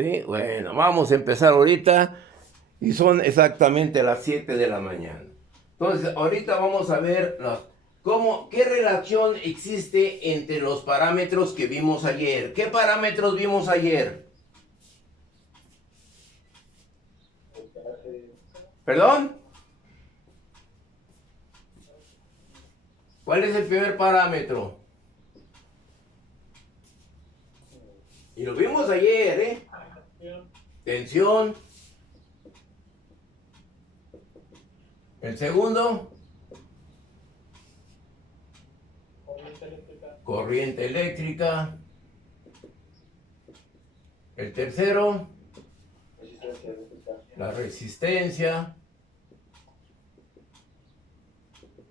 Sí, bueno, vamos a empezar ahorita y son exactamente las 7 de la mañana. Entonces, ahorita vamos a ver qué relación existe entre los parámetros que vimos ayer. ¿Qué parámetros vimos ayer? ¿Perdón? ¿Cuál es el primer parámetro? Y lo vimos ayer, ¿eh? Tensión. El segundo, corriente eléctrica. El tercero, la resistencia.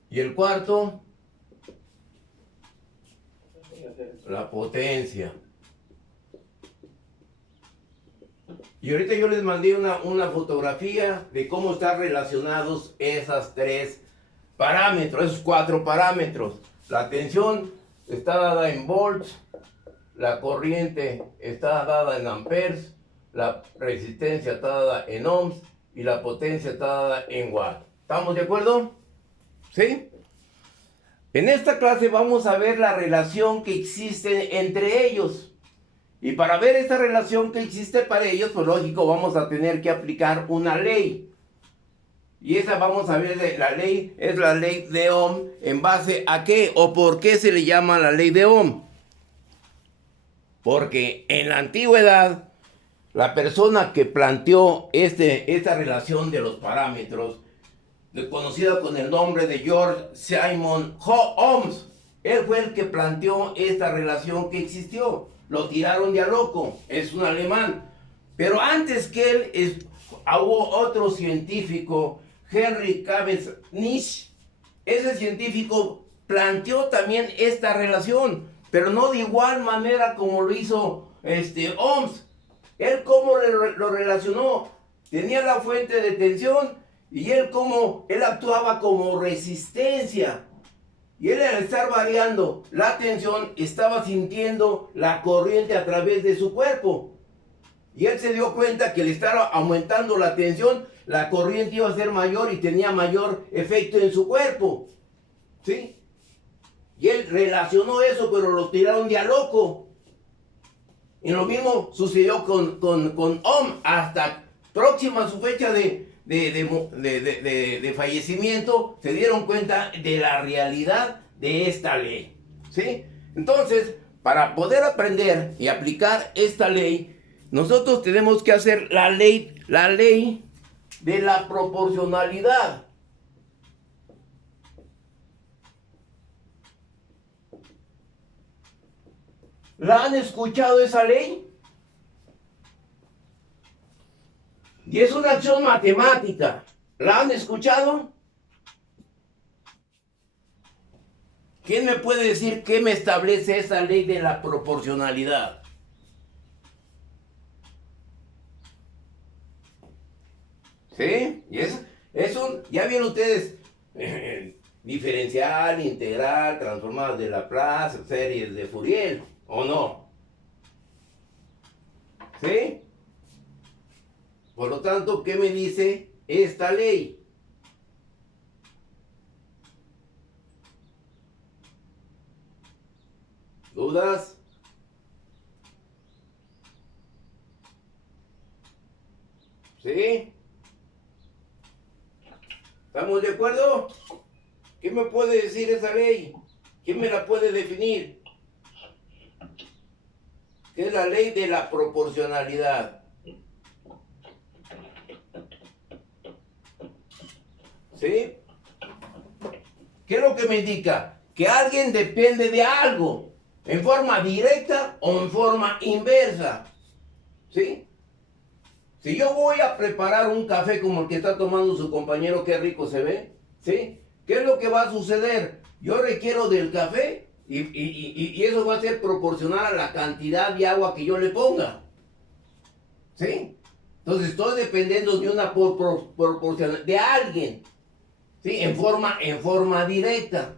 Y el cuarto, la potencia. Y ahorita yo les mandé una fotografía de cómo están relacionados esas tres parámetros, esos cuatro parámetros. La tensión está dada en volts, la corriente está dada en amperes, la resistencia está dada en ohms y la potencia está dada en watts. ¿Estamos de acuerdo? ¿Sí? En esta clase vamos a ver la relación que existe entre ellos. Y para ver esta relación que existe para ellos, pues lógico, vamos a tener que aplicar una ley. Y esa vamos a ver, la ley es la ley de Ohm. ¿En base a qué o por qué se le llama la ley de Ohm? Porque en la antigüedad, la persona que planteó esta relación de los parámetros, conocida con el nombre de George Simon Ohms, él fue el que planteó esta relación que existió. Lo tiraron de a loco, es un alemán. Pero antes que él, hubo otro científico, Henry Cavendish. Ese científico planteó también esta relación, pero no de igual manera como lo hizo Ohms. Él cómo lo relacionó, tenía la fuente de tensión y él actuaba como resistencia. Y él, al estar variando la tensión, estaba sintiendo la corriente a través de su cuerpo. Y él se dio cuenta que al estar aumentando la tensión, la corriente iba a ser mayor y tenía mayor efecto en su cuerpo. ¿Sí? Y él relacionó eso, pero lo tiraron de a loco. Y lo mismo sucedió con Ohm. Hasta próxima a su fecha de fallecimiento, se dieron cuenta de la realidad de esta ley. ¿Sí? Entonces, para poder aprender y aplicar esta ley, nosotros tenemos que hacer la ley de la proporcionalidad. ¿La han escuchado esa ley? Y es una acción matemática. ¿La han escuchado? ¿Quién me puede decir qué me establece esa ley de la proporcionalidad? ¿Sí? Y ya vieron ustedes, diferencial, integral, transformadas de Laplace, series de Fourier, ¿o no? ¿Sí? Por lo tanto, ¿qué me dice esta ley? ¿Dudas? ¿Sí? ¿Estamos de acuerdo? ¿Qué me puede decir esa ley? ¿Quién me la puede definir? ¿Qué es la ley de la proporcionalidad? ¿Sí? ¿Qué es lo que me indica? Que alguien depende de algo, en forma directa o en forma inversa. ¿Sí? Si yo voy a preparar un café como el que está tomando su compañero, qué rico se ve, ¿sí? ¿Qué es lo que va a suceder? Yo requiero del café y eso va a ser proporcional a la cantidad de agua que yo le ponga. ¿Sí? Entonces estoy dependiendo de una proporcionalidad de alguien. ¿Sí? En forma directa.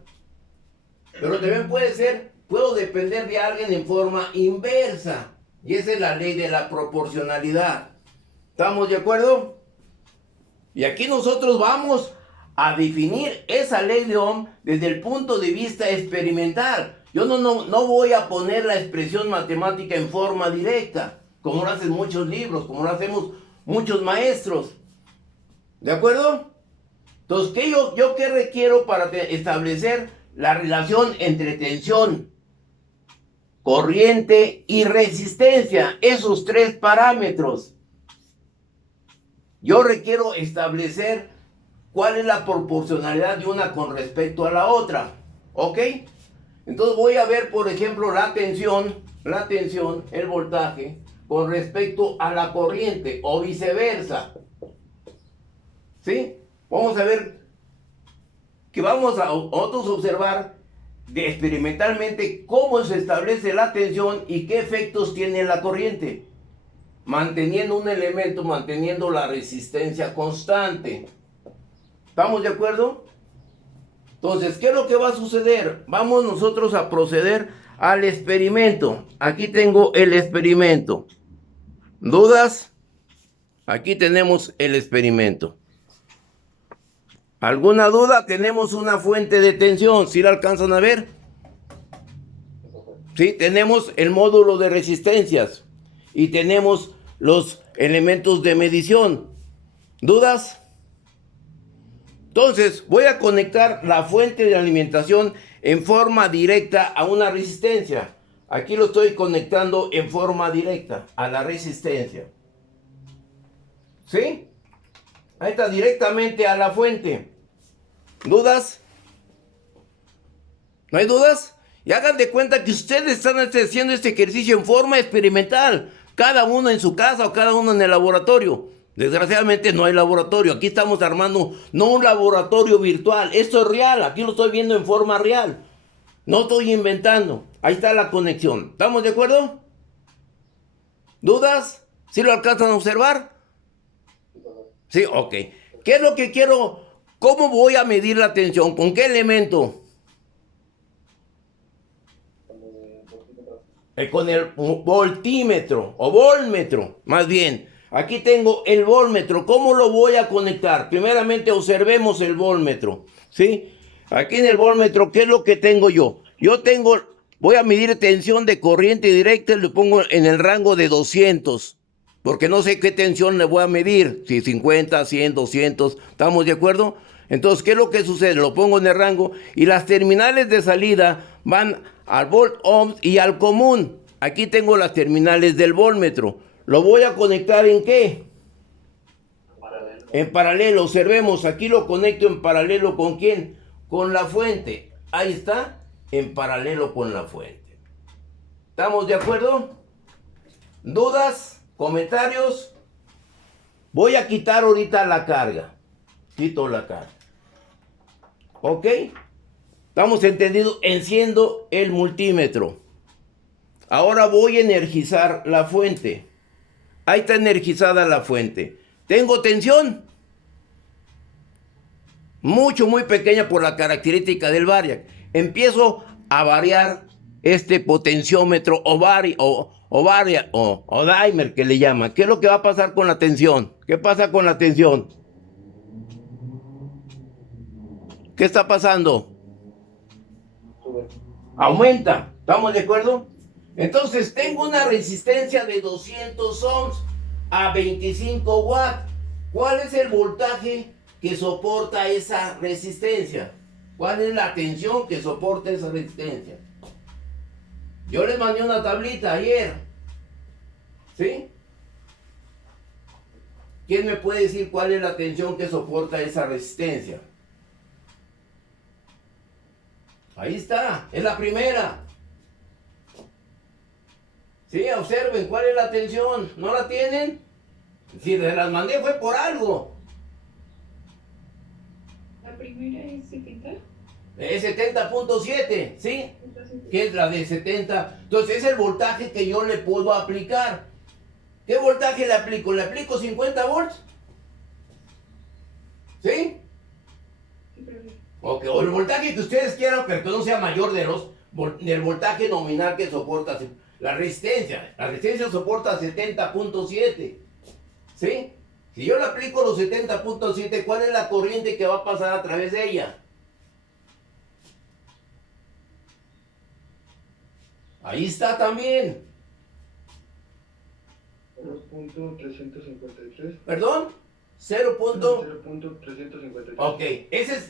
Pero también puedo depender de alguien en forma inversa. Y esa es la ley de la proporcionalidad. ¿Estamos de acuerdo? Y aquí nosotros vamos a definir esa ley de Ohm desde el punto de vista experimental. Yo no voy a poner la expresión matemática en forma directa, como lo hacen muchos libros, como lo hacemos muchos maestros. ¿De acuerdo? Entonces, yo qué requiero para establecer la relación entre tensión, corriente y resistencia? Esos tres parámetros. Yo requiero establecer cuál es la proporcionalidad de una con respecto a la otra. ¿Ok? Entonces voy a ver, por ejemplo, la tensión, el voltaje, con respecto a la corriente o viceversa. ¿Sí? Vamos a ver que vamos a otros observar experimentalmente cómo se establece la tensión y qué efectos tiene la corriente, manteniendo un elemento, manteniendo la resistencia constante. ¿Estamos de acuerdo? Entonces, ¿qué es lo que va a suceder? Vamos nosotros a proceder al experimento. Aquí tengo el experimento. ¿Dudas? Aquí tenemos el experimento. ¿Alguna duda? Tenemos una fuente de tensión. ¿Sí la alcanzan a ver? Sí, tenemos el módulo de resistencias y tenemos los elementos de medición. ¿Dudas? Entonces, voy a conectar la fuente de alimentación en forma directa a una resistencia. Aquí lo estoy conectando en forma directa a la resistencia. ¿Sí? Ahí está, directamente a la fuente. ¿Dudas? ¿No hay dudas? Y hagan de cuenta que ustedes están haciendo este ejercicio en forma experimental. Cada uno en su casa o cada uno en el laboratorio. Desgraciadamente no hay laboratorio. Aquí estamos armando, no un laboratorio virtual. Esto es real. Aquí lo estoy viendo en forma real. No estoy inventando. Ahí está la conexión. ¿Estamos de acuerdo? ¿Dudas? ¿Sí lo alcanzan a observar? Sí, ok. ¿Qué es lo que quiero? ¿Cómo voy a medir la tensión? ¿Con qué elemento? Con el voltímetro o voltmetro, más bien. Aquí tengo el voltmetro. ¿Cómo lo voy a conectar? Primeramente observemos el voltmetro, ¿sí? Aquí en el voltmetro, ¿qué es lo que tengo yo? Voy a medir tensión de corriente directa y lo pongo en el rango de 200. Porque no sé qué tensión le voy a medir. Si 50, 100, 200. ¿Estamos de acuerdo? Entonces, ¿qué es lo que sucede? Lo pongo en el rango y las terminales de salida van al volt ohms y al común. Aquí tengo las terminales del voltmetro. ¿Lo voy a conectar en qué? En paralelo. Observemos, aquí lo conecto en paralelo ¿con quién? Con la fuente. Ahí está, en paralelo con la fuente. ¿Estamos de acuerdo? ¿Dudas? ¿Comentarios? Voy a quitar ahorita la carga. Quito la carga. ¿Ok? ¿Estamos entendidos? Enciendo el multímetro. Ahora voy a energizar la fuente. Ahí está energizada la fuente. ¿Tengo tensión? Muy pequeña por la característica del variac. Empiezo a variar este potenciómetro o dimer que le llama. ¿Qué es lo que va a pasar con la tensión? ¿Qué pasa con la tensión? ¿Qué está pasando? Aumenta. ¿Estamos de acuerdo? Entonces tengo una resistencia de 200 ohms a 25 watts. ¿Cuál es el voltaje que soporta esa resistencia? ¿Cuál es la tensión que soporta esa resistencia? Yo les mandé una tablita ayer. ¿Sí? ¿Quién me puede decir cuál es la tensión que soporta esa resistencia? Ahí está, es la primera. Sí, observen, ¿cuál es la tensión? ¿No la tienen? Si se las mandé fue por algo. La primera es 70. Es 70.7, ¿sí? Que es la de 70. Entonces es el voltaje que yo le puedo aplicar. ¿Qué voltaje le aplico? ¿Le aplico 50 volts? ¿Sí? Okay, o el voltaje que ustedes quieran, pero que no sea mayor del voltaje nominal que soporta la resistencia. La resistencia soporta 70.7. ¿Sí? Si yo le aplico los 70.7, ¿cuál es la corriente que va a pasar a través de ella? Ahí está también. 0.353. ¿Perdón? 0. 0.353. Ok,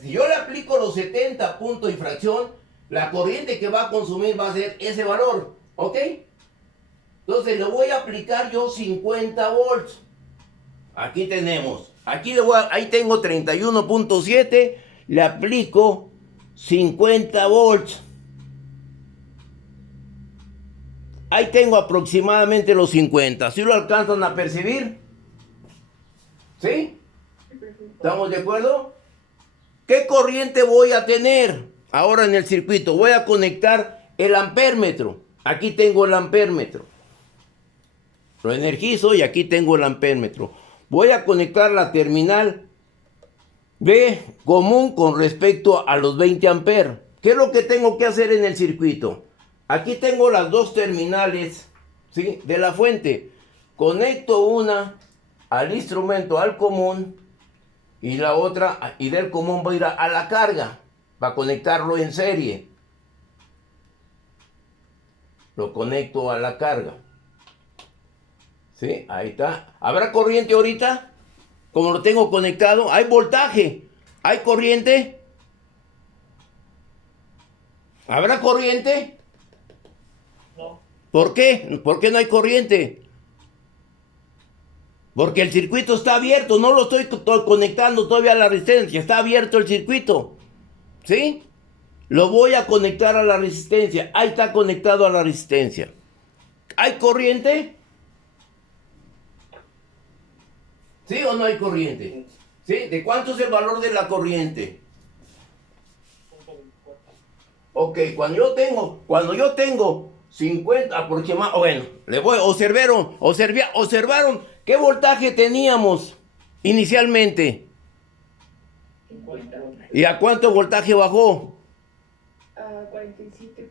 si yo le aplico los 70 puntos y fracción, la corriente que va a consumir va a ser ese valor. ¿Ok? Entonces le voy a aplicar yo 50 volts. Aquí tenemos. Ahí tengo 31.7. Le aplico 50 volts. Ahí tengo aproximadamente los 50. ¿Sí lo alcanzan a percibir? ¿Sí? ¿Estamos de acuerdo? ¿Qué corriente voy a tener ahora en el circuito? Voy a conectar el ampérmetro. Aquí tengo el ampérmetro. Lo energizo y aquí tengo el ampérmetro. Voy a conectar la terminal B común con respecto a los 20 amperes. ¿Qué es lo que tengo que hacer en el circuito? Aquí tengo las dos terminales, ¿sí?, de la fuente. Conecto una al instrumento, al común, y la otra, y del común va a ir a la carga, para conectarlo en serie. Lo conecto a la carga. ¿Sí? Ahí está. ¿Habrá corriente ahorita? Como lo tengo conectado, hay voltaje, hay corriente. ¿Habrá corriente? No. ¿Por qué? ¿Por qué no hay corriente? Porque el circuito está abierto, no lo estoy conectando todavía a la resistencia, está abierto el circuito. ¿Sí? Lo voy a conectar a la resistencia, ahí está conectado a la resistencia. ¿Hay corriente? ¿Sí o no hay corriente? ¿Sí? ¿De cuánto es el valor de la corriente? Ok, cuando yo tengo 50 aproximadamente, bueno, le voy a observaron qué voltaje teníamos inicialmente. 50 ¿Y a cuánto voltaje bajó? a 47.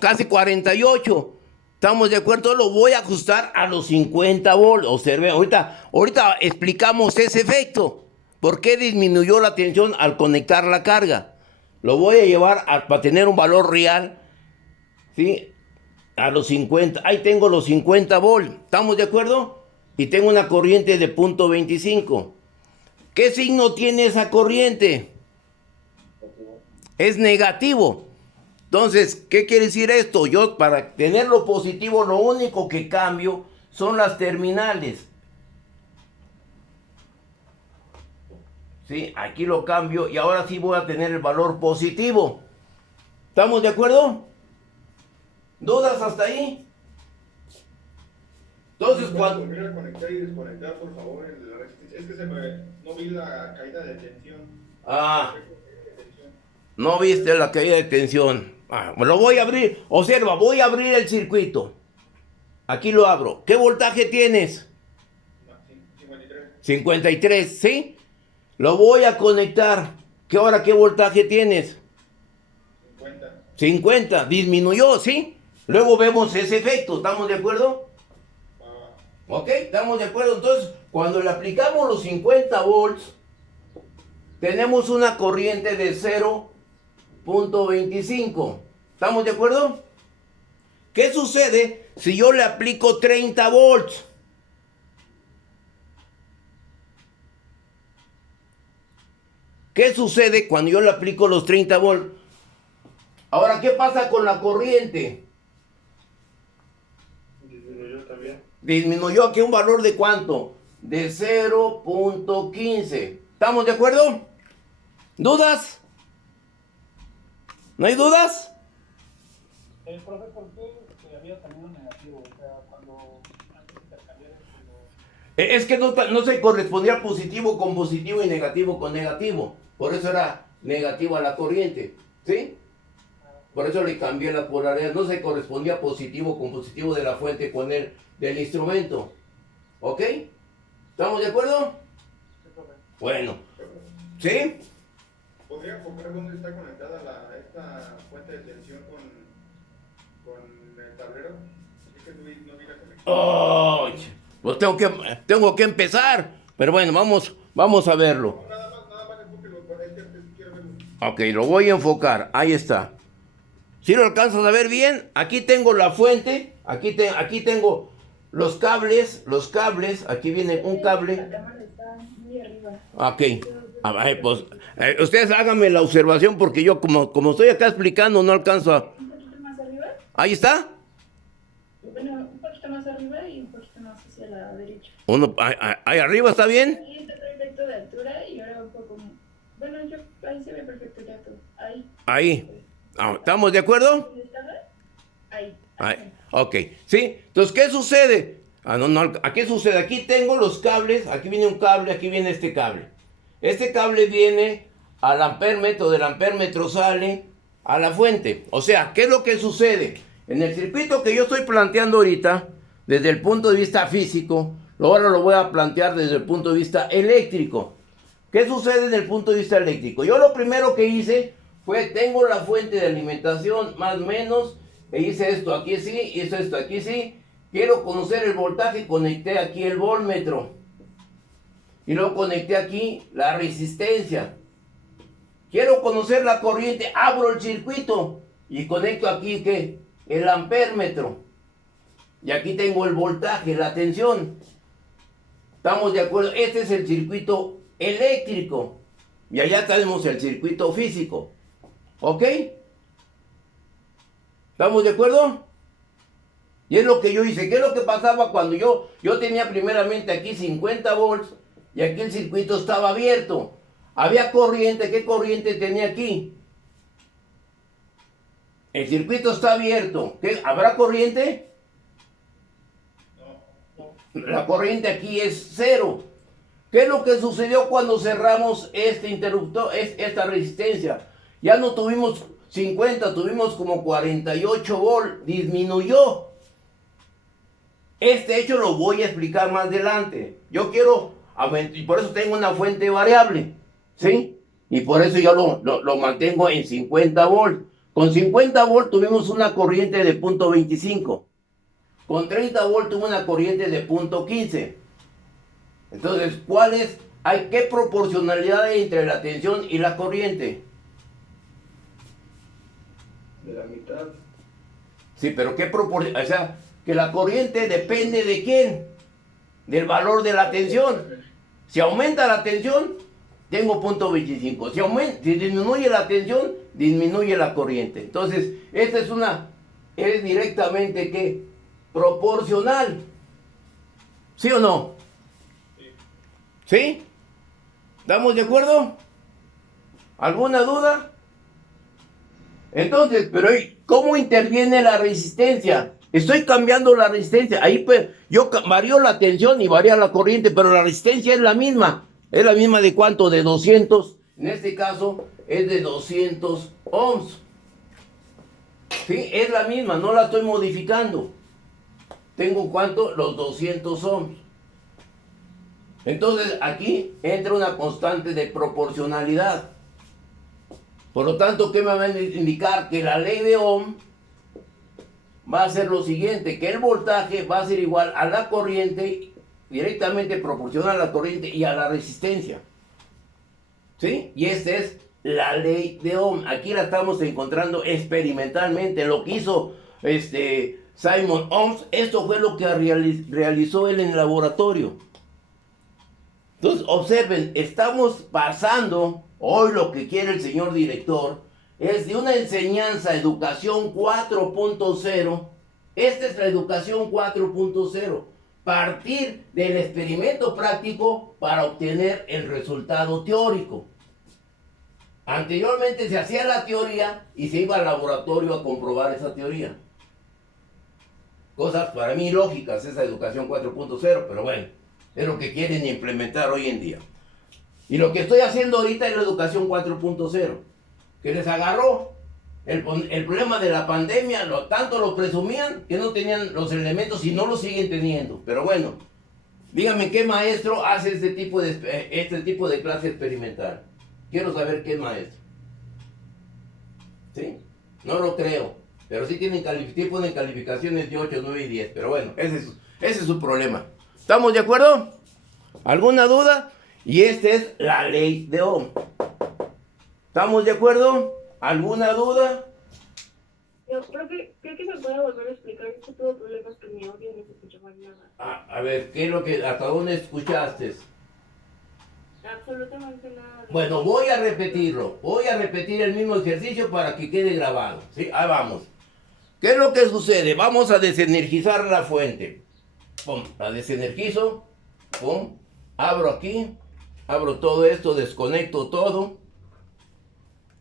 Casi 48. ¿Estamos de acuerdo? Lo voy a ajustar a los 50 volts. Observen, ahorita explicamos ese efecto. ¿Por qué disminuyó la tensión al conectar la carga? Lo voy a llevar para tener un valor real, ¿sí?, a los 50. Ahí tengo los 50 volts. ¿Estamos de acuerdo? Y tengo una corriente de 0.25. ¿Qué signo tiene esa corriente? Es negativo. Entonces, ¿qué quiere decir esto? Yo, para tenerlo positivo, lo único que cambio son las terminales. Sí, aquí lo cambio y ahora sí voy a tener el valor positivo. ¿Estamos de acuerdo? ¿Dudas hasta ahí? Entonces, cuando... Volver a conectar y desconectar, por favor, la resistencia. Es que no vi la caída de tensión. No viste la caída de tensión. Lo voy a abrir. Observa, voy a abrir el circuito. Aquí lo abro. ¿Qué voltaje tienes? 53. 53, ¿sí? Lo voy a conectar. ¿Qué voltaje tienes? 50. 50. Disminuyó, ¿sí? Luego vemos ese efecto. ¿Estamos de acuerdo? Ok, estamos de acuerdo. Entonces, cuando le aplicamos los 50 volts, tenemos una corriente de 0.25. ¿Estamos de acuerdo? ¿Qué sucede si yo le aplico 30 volts? ¿Qué sucede cuando yo le aplico los 30 volts? Ahora, ¿qué pasa con la corriente? Disminuyó también. Disminuyó aquí un valor de ¿cuánto? De 0.15. ¿Estamos de acuerdo? ¿Dudas? ¿No hay dudas? El profe, ¿por qué había salido negativo? O sea, cuando antes de intercambiar Es que no se correspondía positivo con positivo y negativo con negativo. Por eso era negativa la corriente. ¿Sí? Por eso le cambié la polaridad. No se correspondía positivo con positivo de la fuente con el del instrumento. ¿Ok? ¿Estamos de acuerdo? Bueno. ¿Sí? ¿Podría enfocar dónde está conectada esta fuente de tensión con con el tablero. Es que no vi la conexión. Oh, pues tengo que empezar. Pero bueno, vamos a verlo. Nada más enfóquenlo con este, quiero verlo. Ok, lo voy a enfocar. Ahí está. ¿Sí lo alcanzas a ver bien? Aquí tengo la fuente. Aquí tengo los cables. Aquí viene un cable. La cámara está muy arriba. Ok. A ver, pues, ustedes háganme la observación porque yo como estoy acá explicando no alcanzo a... Un poquito más arriba. Ahí está. Bueno, un poquito más arriba y un poquito más hacia la derecha. Ahí arriba está bien. Ahí está perfecto de altura y ahora un poco... Bueno, ahí se ve perfecto ya todo. Ahí. Ahí. ¿Estamos de acuerdo? ¿Dónde estaba? Ahí. Ahí. Ok. ¿Sí? Entonces, ¿qué sucede? ¿Qué sucede? Aquí tengo los cables. Aquí viene un cable. Aquí viene este cable. Este cable viene al ampérmetro. Del ampérmetro sale a la fuente. O sea, ¿qué es lo que sucede? En el circuito que yo estoy planteando ahorita, desde el punto de vista físico, ahora lo voy a plantear desde el punto de vista eléctrico. ¿Qué sucede en el punto de vista eléctrico? Yo lo primero que hice fue, tengo la fuente de alimentación más o menos, e hice esto aquí sí, hice esto aquí sí. Quiero conocer el voltaje, conecté aquí el voltmetro. Y luego conecté aquí la resistencia. Quiero conocer la corriente, abro el circuito y conecto aquí ¿qué? El ampérmetro. Y aquí tengo el voltaje, la tensión. ¿Estamos de acuerdo? Este es el circuito eléctrico. Y allá tenemos el circuito físico. ¿Ok? ¿Estamos de acuerdo? Y es lo que yo hice. ¿Qué es lo que pasaba cuando yo tenía primeramente aquí 50 volts y aquí el circuito estaba abierto? Había corriente. ¿Qué corriente tenía aquí? El circuito está abierto. ¿Habrá corriente? La corriente aquí es cero. ¿Qué es lo que sucedió cuando cerramos este interruptor, esta resistencia? Ya no tuvimos 50, tuvimos como 48 volts. Disminuyó. Este hecho lo voy a explicar más adelante. Yo quiero aumentar, y por eso tengo una fuente variable. ¿Sí? Y por eso yo lo mantengo en 50 volts. Con 50 volts tuvimos una corriente de 0.25. Con 30 volts tuve una corriente de 0.15. Entonces, ¿qué proporcionalidad hay entre la tensión y la corriente? De la mitad. Sí, pero ¿qué proporción? O sea, que la corriente depende de quién? Del valor de la tensión. Si aumenta la tensión, tengo 0.25. Si disminuye la tensión, disminuye la corriente. Entonces, esta es directamente ¿qué? Proporcional. ¿Sí o no? ¿Sí? ¿Estamos de acuerdo? ¿Alguna duda? Entonces, pero ¿cómo interviene la resistencia? Estoy cambiando la resistencia. Ahí pues, yo varío la tensión y varía la corriente, pero la resistencia es la misma. ¿Es la misma de cuánto? De 200. En este caso es de 200 ohms. ¿Sí? Es la misma, no la estoy modificando. ¿Tengo cuánto? Los 200 ohms. Entonces aquí entra una constante de proporcionalidad. Por lo tanto, ¿qué me va a indicar? Que la ley de Ohm va a ser lo siguiente, que el voltaje va a ser igual a la corriente, directamente proporcional a la corriente y a la resistencia. ¿Sí? Y esta es la ley de Ohm. Aquí la estamos encontrando experimentalmente. Lo que hizo Simon Ohms, esto fue lo que realizó él en el laboratorio. Entonces, observen, estamos pasando, hoy lo que quiere el señor director, es de una enseñanza, educación 4.0, esta es la educación 4.0, partir del experimento práctico para obtener el resultado teórico. Anteriormente se hacía la teoría y se iba al laboratorio a comprobar esa teoría. Cosas para mí lógicas, esa educación 4.0, pero bueno, es lo que quieren implementar hoy en día. Y lo que estoy haciendo ahorita es la educación 4.0, que les agarró el problema de la pandemia, tanto lo presumían que no tenían los elementos y no los siguen teniendo. Pero bueno, díganme qué maestro hace este tipo de clase experimental. Quiero saber qué maestro. ¿Sí? No lo creo. Pero sí ponen calificaciones de 8, 9 y 10. Pero bueno, ese es su problema. ¿Estamos de acuerdo? ¿Alguna duda? Y esta es la ley de Ohm. ¿Estamos de acuerdo? ¿Alguna duda? Yo creo que me puede volver a explicar este tipo de problemas que mi audio no se escucha más nada. A ver, ¿hasta dónde escuchaste? Absolutamente nada. Bueno, voy a repetirlo. Voy a repetir el mismo ejercicio para que quede grabado. ¿Sí? Ahí vamos. ¿Qué es lo que sucede? Vamos a desenergizar la fuente. Pum, la desenergizo. Pum. Abro aquí. Abro todo esto. Desconecto todo.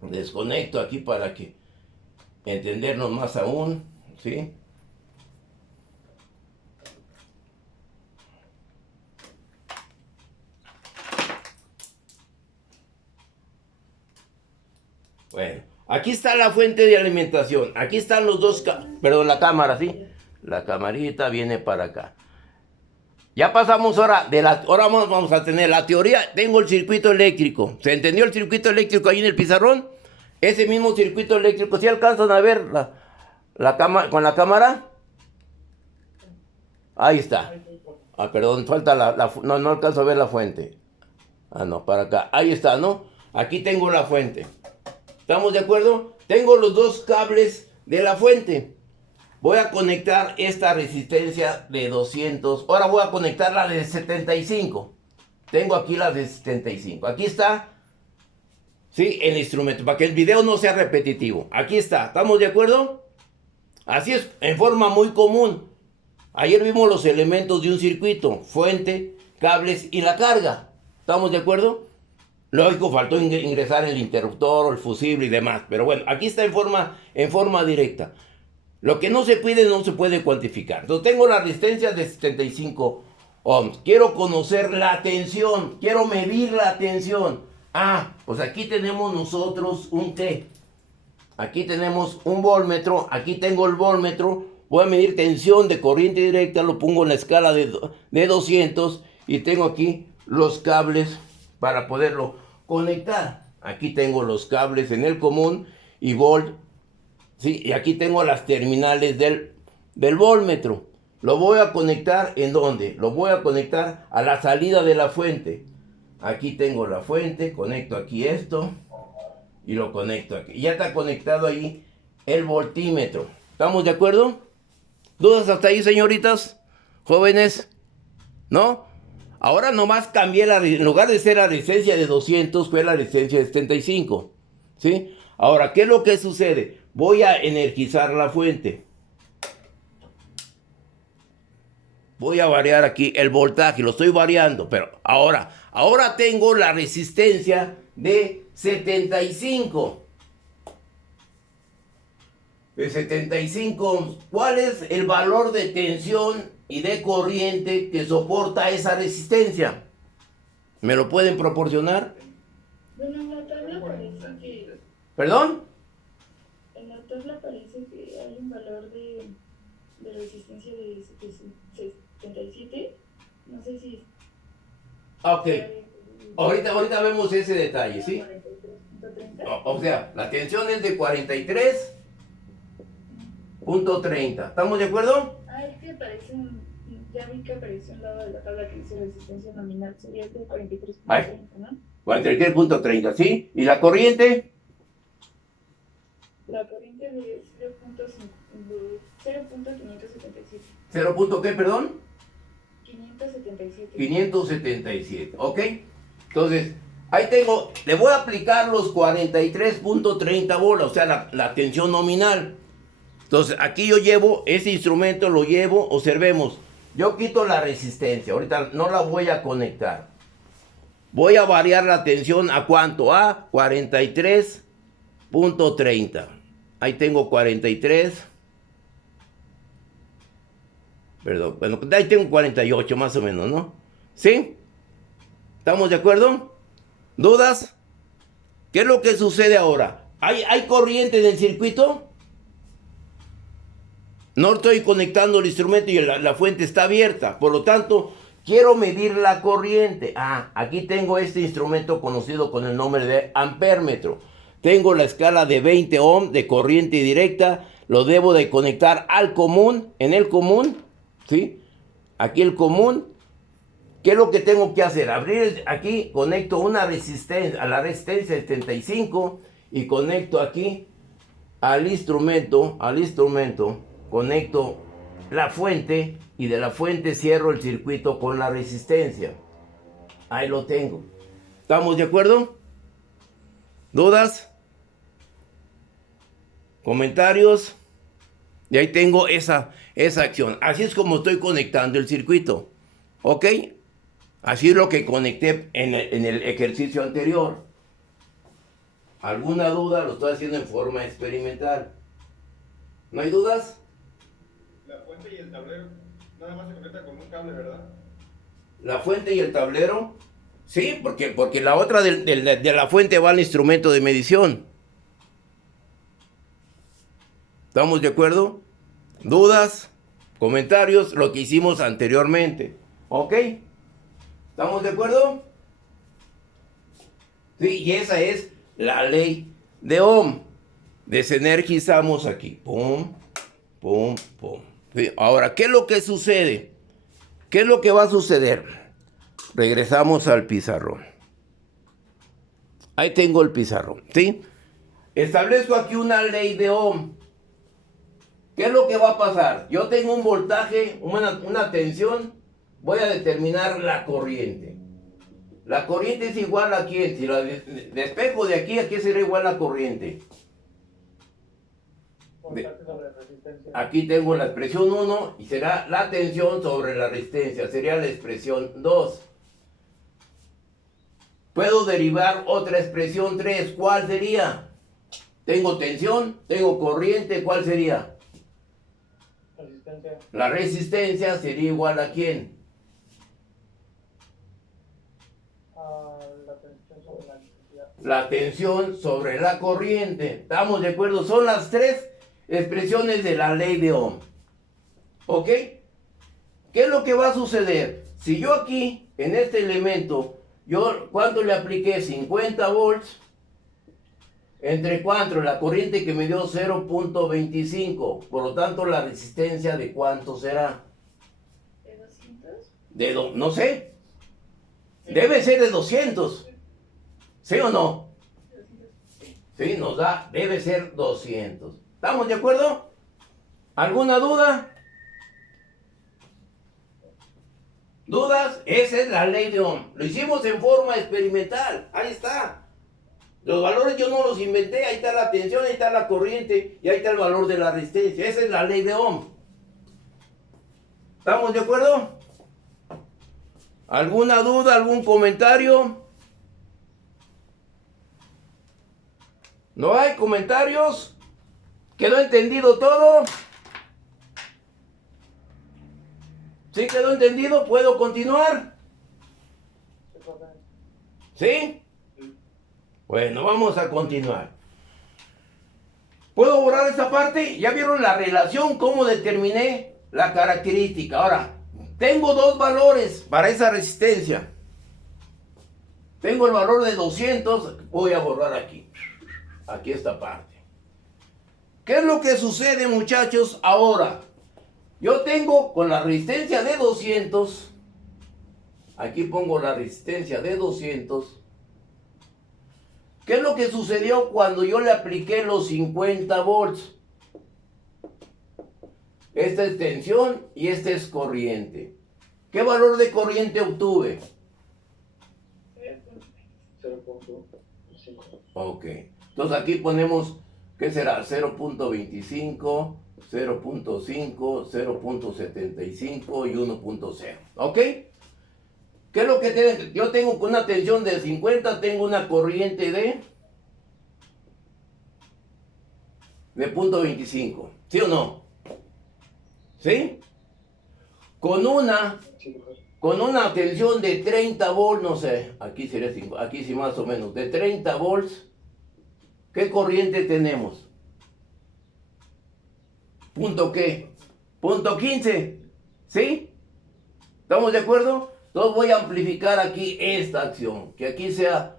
Desconecto aquí para que entendernos más aún. ¿Sí? Bueno, aquí está la fuente de alimentación. Aquí están los dos, perdón, la cámara, ¿sí? La camarita viene para acá. Ya pasamos ahora ahora vamos a tener la teoría. Tengo el circuito eléctrico. ¿Se entendió el circuito eléctrico ahí en el pizarrón? Ese mismo circuito eléctrico, ¿sí alcanzan a ver con la cámara? Ahí está. Ah, perdón, falta no alcanzo a ver la fuente. Ah, no, para acá. Ahí está, ¿no? Aquí tengo la fuente. ¿Estamos de acuerdo? Tengo los dos cables de la fuente. Voy a conectar esta resistencia de 200. Ahora voy a conectar la de 75. Tengo aquí la de 75. Aquí está. Sí, el instrumento. Para que el video no sea repetitivo. Aquí está. ¿Estamos de acuerdo? Así es, en forma muy común. Ayer vimos los elementos de un circuito. Fuente, cables y la carga. ¿Estamos de acuerdo? Lógico, faltó ingresar el interruptor, el fusible y demás. Pero bueno, aquí está en forma directa. Lo que no se pide no se puede cuantificar. Entonces tengo la resistencia de 75 ohms. Quiero conocer la tensión. Quiero medir la tensión. Ah, pues aquí tenemos nosotros un T. Aquí tenemos un voltmetro. Aquí tengo el voltmetro. Voy a medir tensión de corriente directa. Lo pongo en la escala de 200. Y tengo aquí los cables para poderlo conectar. Aquí tengo los cables en el común y volt. Sí, y aquí tengo las terminales del voltmetro. Lo voy a conectar ¿en dónde? Lo voy a conectar a la salida de la fuente. Aquí tengo la fuente, conecto aquí esto y lo conecto aquí. Ya está conectado ahí el voltímetro. ¿Estamos de acuerdo? ¿Dudas hasta ahí, señoritas? ¿Jóvenes? ¿No? Ahora nomás cambié en lugar de ser la resistencia de 200, fue la resistencia de 75. ¿Sí? Ahora, ¿qué es lo que sucede? Voy a energizar la fuente. Voy a variar aquí el voltaje, lo estoy variando, pero ahora tengo la resistencia de 75. De 75, ¿cuál es el valor de tensión y de corriente que soporta esa resistencia? ¿Me lo pueden proporcionar? Bueno, en la tabla parece que... ¿Perdón? En la tabla parece que hay un valor de resistencia de 77. No sé si... Ok. Ahorita vemos ese detalle, ¿sí? 43.30. O sea, la tensión es de 43.30. ¿Estamos de acuerdo? Ah, es que aparece ya vi que apareció un lado de la tabla que dice resistencia nominal. Sería el de 43.30, ¿no? 43.30, ¿sí? ¿Y la corriente? La corriente de 0.577. ¿0. Qué, perdón? 577. 577, ¿ok? Entonces, ahí tengo, le voy a aplicar los 43.30 bolas, o sea, la tensión nominal. Entonces, aquí yo llevo, ese instrumento lo llevo, observemos, yo quito la resistencia, ahorita no la voy a conectar. Voy a variar la tensión ¿a cuánto? A 43.30. Ahí tengo 43. Perdón, bueno, ahí tengo 48 más o menos, ¿no? ¿Sí? ¿Estamos de acuerdo? ¿Dudas? ¿Qué es lo que sucede ahora? ¿Hay corriente en el circuito? No estoy conectando el instrumento y la fuente está abierta. Por lo tanto, quiero medir la corriente. Ah, aquí tengo este instrumento conocido con el nombre de ampérmetro. Tengo la escala de 20 ohm de corriente directa, lo debo de conectar al común, en el común, ¿sí? Aquí el común. ¿Qué es lo que tengo que hacer? Abrir aquí, conecto una resistencia a la resistencia 75 y conecto aquí al instrumento, conecto la fuente y de la fuente cierro el circuito con la resistencia. Ahí lo tengo. ¿Estamos de acuerdo? ¿Dudas? ¿Comentarios? Y ahí tengo esa acción. Así es como estoy conectando el circuito. ¿Ok? Así es lo que conecté en el ejercicio anterior. ¿Alguna duda? Lo estoy haciendo en forma experimental. ¿No hay dudas? La fuente y el tablero nada más se conecta con un cable, ¿verdad? La fuente y el tablero. Sí, porque la otra de la fuente va al instrumento de medición. ¿Estamos de acuerdo? ¿Dudas? ¿Comentarios? Lo que hicimos anteriormente. ¿Ok? ¿Estamos de acuerdo? Sí, y esa es la ley de Ohm. Desenergizamos aquí. Pum, pum, pum. Sí, ahora, ¿qué es lo que sucede? ¿Qué es lo que va a suceder? Regresamos al pizarrón. Ahí tengo el pizarrón, ¿sí? Establezco aquí una ley de Ohm. ¿Qué es lo que va a pasar? Yo tengo un voltaje, una tensión, voy a determinar la corriente. La corriente es igual a ¿quién? Si la despejo de aquí, aquí será igual a corriente. Aquí tengo la expresión 1 y será la tensión sobre la resistencia, sería la expresión 2. Puedo derivar otra expresión 3, ¿cuál sería? Tengo tensión, tengo corriente, ¿cuál sería? Resistencia. La resistencia sería igual a ¿quién? La tensión sobre la electricidad. La tensión sobre la corriente. ¿Estamos de acuerdo? Son las tres expresiones de la ley de Ohm. ¿Ok? ¿Qué es lo que va a suceder? Si yo aquí, en este elemento, ¿cuánto le apliqué? 50 volts. ¿Entre cuánto? La corriente que me dio 0.25. Por lo tanto, la resistencia ¿de cuánto será? ¿De 200? No sé. Debe ser de 200. ¿Sí o no? Sí, nos da, debe ser 200. ¿Estamos de acuerdo? ¿Alguna duda? ¿Dudas? Esa es la ley de Ohm. Lo hicimos en forma experimental. Ahí está. Los valores yo no los inventé. Ahí está la tensión, ahí está la corriente y ahí está el valor de la resistencia. Esa es la ley de Ohm. ¿Estamos de acuerdo? ¿Alguna duda? ¿Algún comentario? ¿No hay comentarios? ¿Quedó entendido todo? ¿Sí quedó entendido? ¿Puedo continuar? ¿Sí? Bueno, vamos a continuar. ¿Puedo borrar esta parte? Ya vieron la relación, cómo determiné la característica. Ahora, tengo dos valores para esa resistencia. Tengo el valor de 200, voy a borrar aquí. Aquí esta parte. ¿Qué es lo que sucede, muchachos, ahora? Yo tengo con la resistencia de 200, aquí pongo la resistencia de 200. ¿Qué es lo que sucedió cuando yo le apliqué los 50 volts? Esta es tensión y esta es corriente. ¿Qué valor de corriente obtuve? 0.5. Ok. Entonces aquí ponemos, ¿qué será? 0.25, 0.5, 0.75 y 1.0. ¿Ok? ¿Qué es lo que tengo? Yo tengo con una tensión de 50, tengo una corriente de 0.25. ¿Sí o no? ¿Sí? Con una tensión de 30 volts, no sé, aquí sería 5, aquí sí más o menos, de 30 volts, ¿qué corriente tenemos? ¿Punto qué? Punto 15, ¿sí? ¿Estamos de acuerdo? Entonces voy a amplificar aquí esta acción, que aquí sea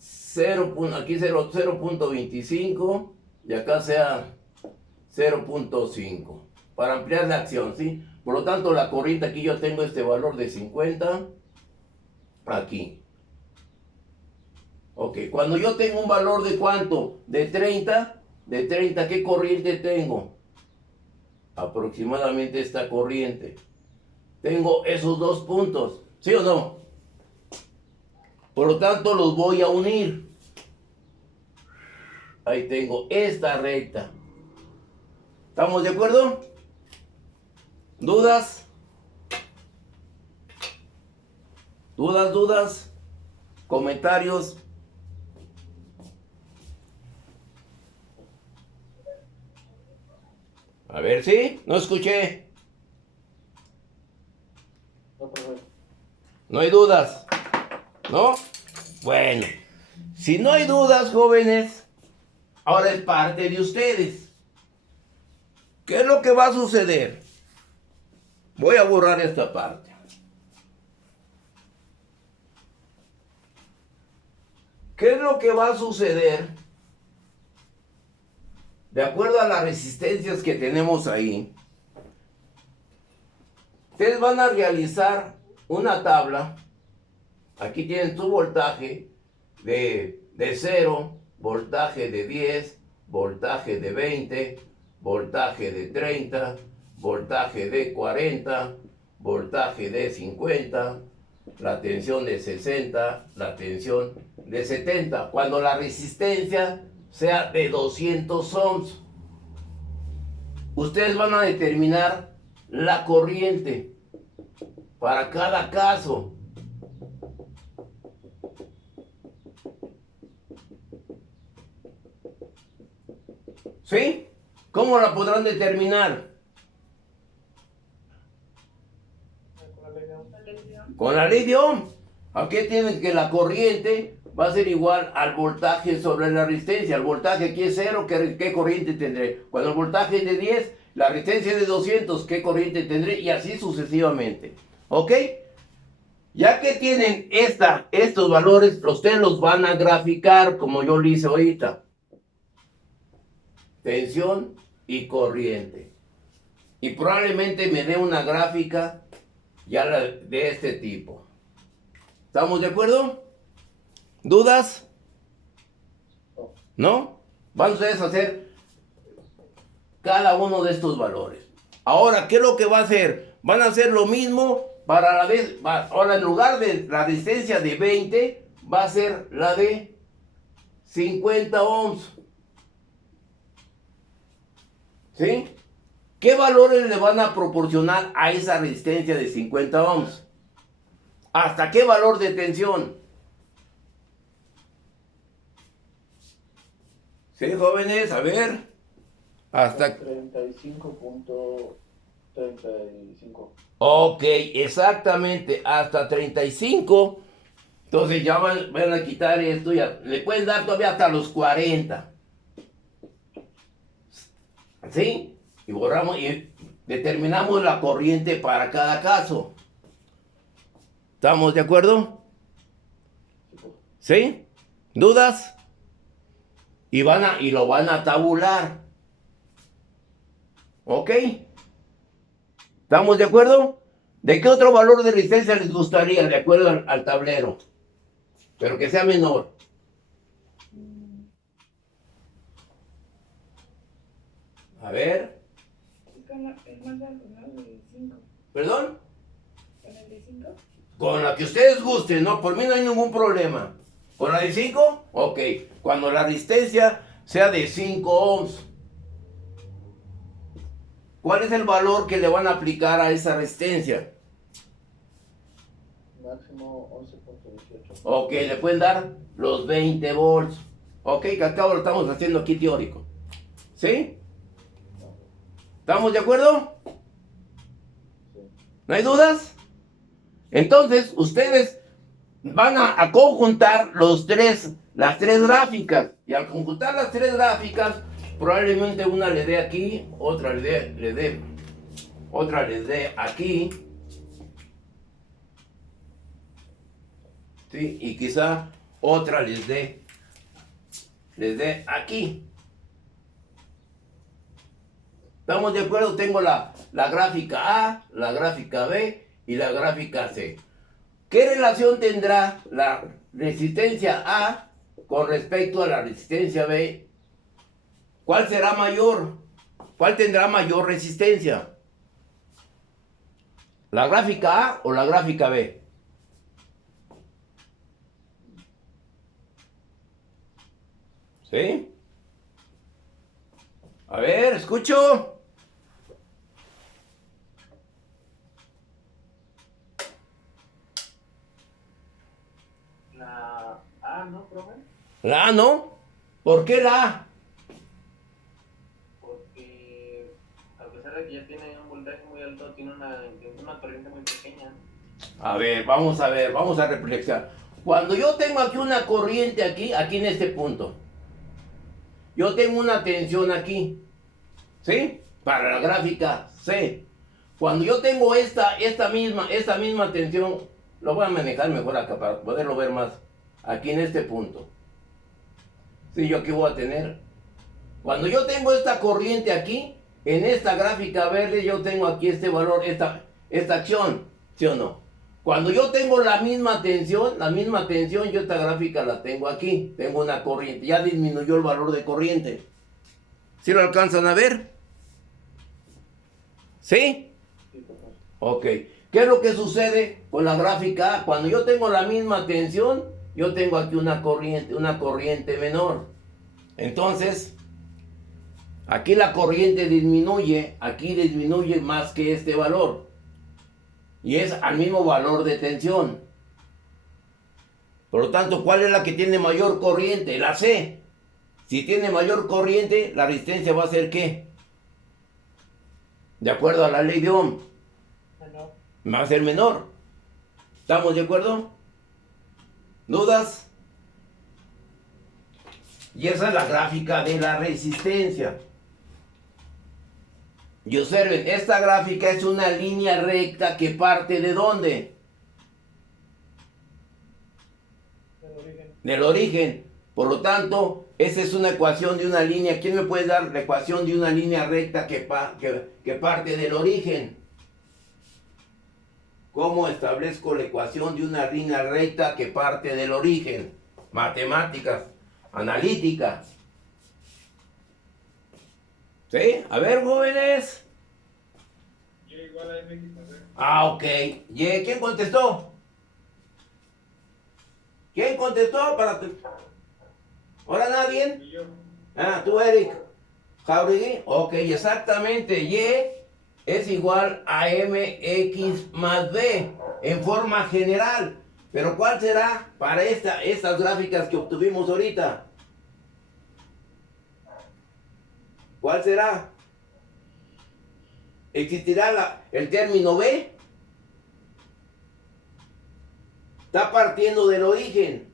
0.25 y acá sea 0.5 para ampliar la acción, ¿sí? Por lo tanto, la corriente aquí yo tengo este valor de 50 aquí. Ok, cuando yo tengo un valor de ¿cuánto? De 30, ¿qué corriente tengo? Aproximadamente esta corriente. Tengo esos dos puntos, ¿sí o no? Por lo tanto, los voy a unir. Ahí tengo esta recta. ¿Estamos de acuerdo? ¿Dudas? ¿Dudas? ¿Comentarios? A ver, ¿sí? No escuché. No, profe. No hay dudas, ¿no? Bueno, si no hay dudas, jóvenes, ahora es parte de ustedes. ¿Qué es lo que va a suceder? Voy a borrar esta parte. ¿Qué es lo que va a suceder? De acuerdo a las resistencias que tenemos ahí, ustedes van a realizar una tabla. Aquí tienen tu voltaje de 0, voltaje de 10, voltaje de 20, voltaje de 30, voltaje de 40, voltaje de 50, la tensión de 60, la tensión de 70, cuando la resistencia sea de 200 ohms. Ustedes van a determinar la corriente para cada caso. ¿Sí? ¿Cómo la podrán determinar? Con la ley de Ohm. Aquí tienen que la corriente va a ser igual al voltaje sobre la resistencia. El voltaje aquí es 0, ¿qué corriente tendré? Cuando el voltaje es de 10, la resistencia es de 200, ¿qué corriente tendré? Y así sucesivamente. ¿Ok? Ya que tienen estos valores, ustedes los van a graficar como yo lo hice ahorita. Tensión y corriente. Y probablemente me dé una gráfica ya de este tipo. ¿Estamos de acuerdo? ¿Dudas? ¿No? Van ustedes a hacer cada uno de estos valores. Ahora, ¿qué es lo que va a hacer? Van a hacer lo mismo para la vez. Ahora, en lugar de la resistencia de 20, va a ser la de 50 ohms. ¿Sí? ¿Qué valores le van a proporcionar a esa resistencia de 50 ohms? ¿Hasta qué valor de tensión? ¿Sí, jóvenes? A ver. Hasta 35.35. Ok, exactamente. Hasta 35. Entonces ya van a quitar esto. Ya le pueden dar todavía hasta los 40. ¿Sí? Y borramos y determinamos la corriente para cada caso. ¿Estamos de acuerdo? ¿Sí? ¿Dudas? Y lo van a tabular. ¿Ok? ¿Estamos de acuerdo? ¿De qué otro valor de resistencia les gustaría de acuerdo al tablero? Pero que sea menor. A ver. Es más bajo, ¿no? De 5. ¿Perdón? ¿Con el de 5? Con la que ustedes gusten, ¿no? Por mí no hay ningún problema. ¿Con la de 5? Ok. Cuando la resistencia sea de 5 ohms. ¿Cuál es el valor que le van a aplicar a esa resistencia? Máximo 11.18. Ok, le pueden dar los 20 volts. Ok, que al cabo lo estamos haciendo aquí teórico. ¿Sí? ¿Estamos de acuerdo? ¿No hay dudas? Entonces, ustedes van a conjuntar las tres gráficas. Y al conjuntar las tres gráficas, probablemente una le dé aquí, otra otra les dé aquí. ¿Sí? Y quizá otra les dé aquí. ¿Estamos de acuerdo? Tengo la gráfica A, la gráfica B y la gráfica C. ¿Qué relación tendrá la resistencia A con respecto a la resistencia B? ¿Cuál será mayor? ¿Cuál tendrá mayor resistencia? ¿La gráfica A o la gráfica B? ¿Sí? A ver, escucho. La A, ¿no, profe? La A, ¿no? ¿Por qué la A? Porque a pesar de que ya tiene un voltaje muy alto, tiene una corriente muy pequeña. A ver, vamos a reflexionar. Cuando yo tengo aquí una corriente aquí en este punto, yo tengo una tensión aquí, ¿sí? Para la gráfica C. Cuando yo tengo esta misma tensión, lo voy a manejar mejor acá para poderlo ver más, aquí en este punto. Sí, yo aquí voy a tener, cuando yo tengo esta corriente aquí, en esta gráfica verde yo tengo aquí este valor, esta acción, ¿sí o no? Cuando yo tengo la misma tensión, yo esta gráfica la tengo aquí, tengo una corriente, ya disminuyó el valor de corriente. ¿Sí lo alcanzan a ver? ¿Sí? Sí, profe. Ok. ¿Qué es lo que sucede con la gráfica A? Cuando yo tengo la misma tensión, yo tengo aquí una corriente menor. Entonces, aquí la corriente disminuye, aquí disminuye más que este valor. Y es al mismo valor de tensión. Por lo tanto, ¿cuál es la que tiene mayor corriente? La C. Si tiene mayor corriente, la resistencia va a ser ¿qué? De acuerdo a la ley de Ohm, Menor. va a ser menor. ¿Estamos de acuerdo? ¿Dudas? Y esa es la gráfica de la resistencia. Y observen, esta gráfica es una línea recta que parte ¿de dónde? Del origen. Del origen. Por lo tanto, esa es una ecuación de una línea. ¿Quién me puede dar la ecuación de una línea recta que parte del origen? ¿Cómo establezco la ecuación de una línea recta que parte del origen? Matemáticas, analítica. ¿Sí? A ver, jóvenes. Y igual a MX más B. Ah, ok. ¿Y quién contestó? ¿Quién contestó para tu... ¿Ahora nadie? Y yo. Ah, tú, Eric. Jauregui. Ok, exactamente. Y es igual a mx más b en forma general. Pero ¿cuál será para estas gráficas que obtuvimos ahorita? ¿Cuál será? ¿Existirá el término b? Está partiendo del origen.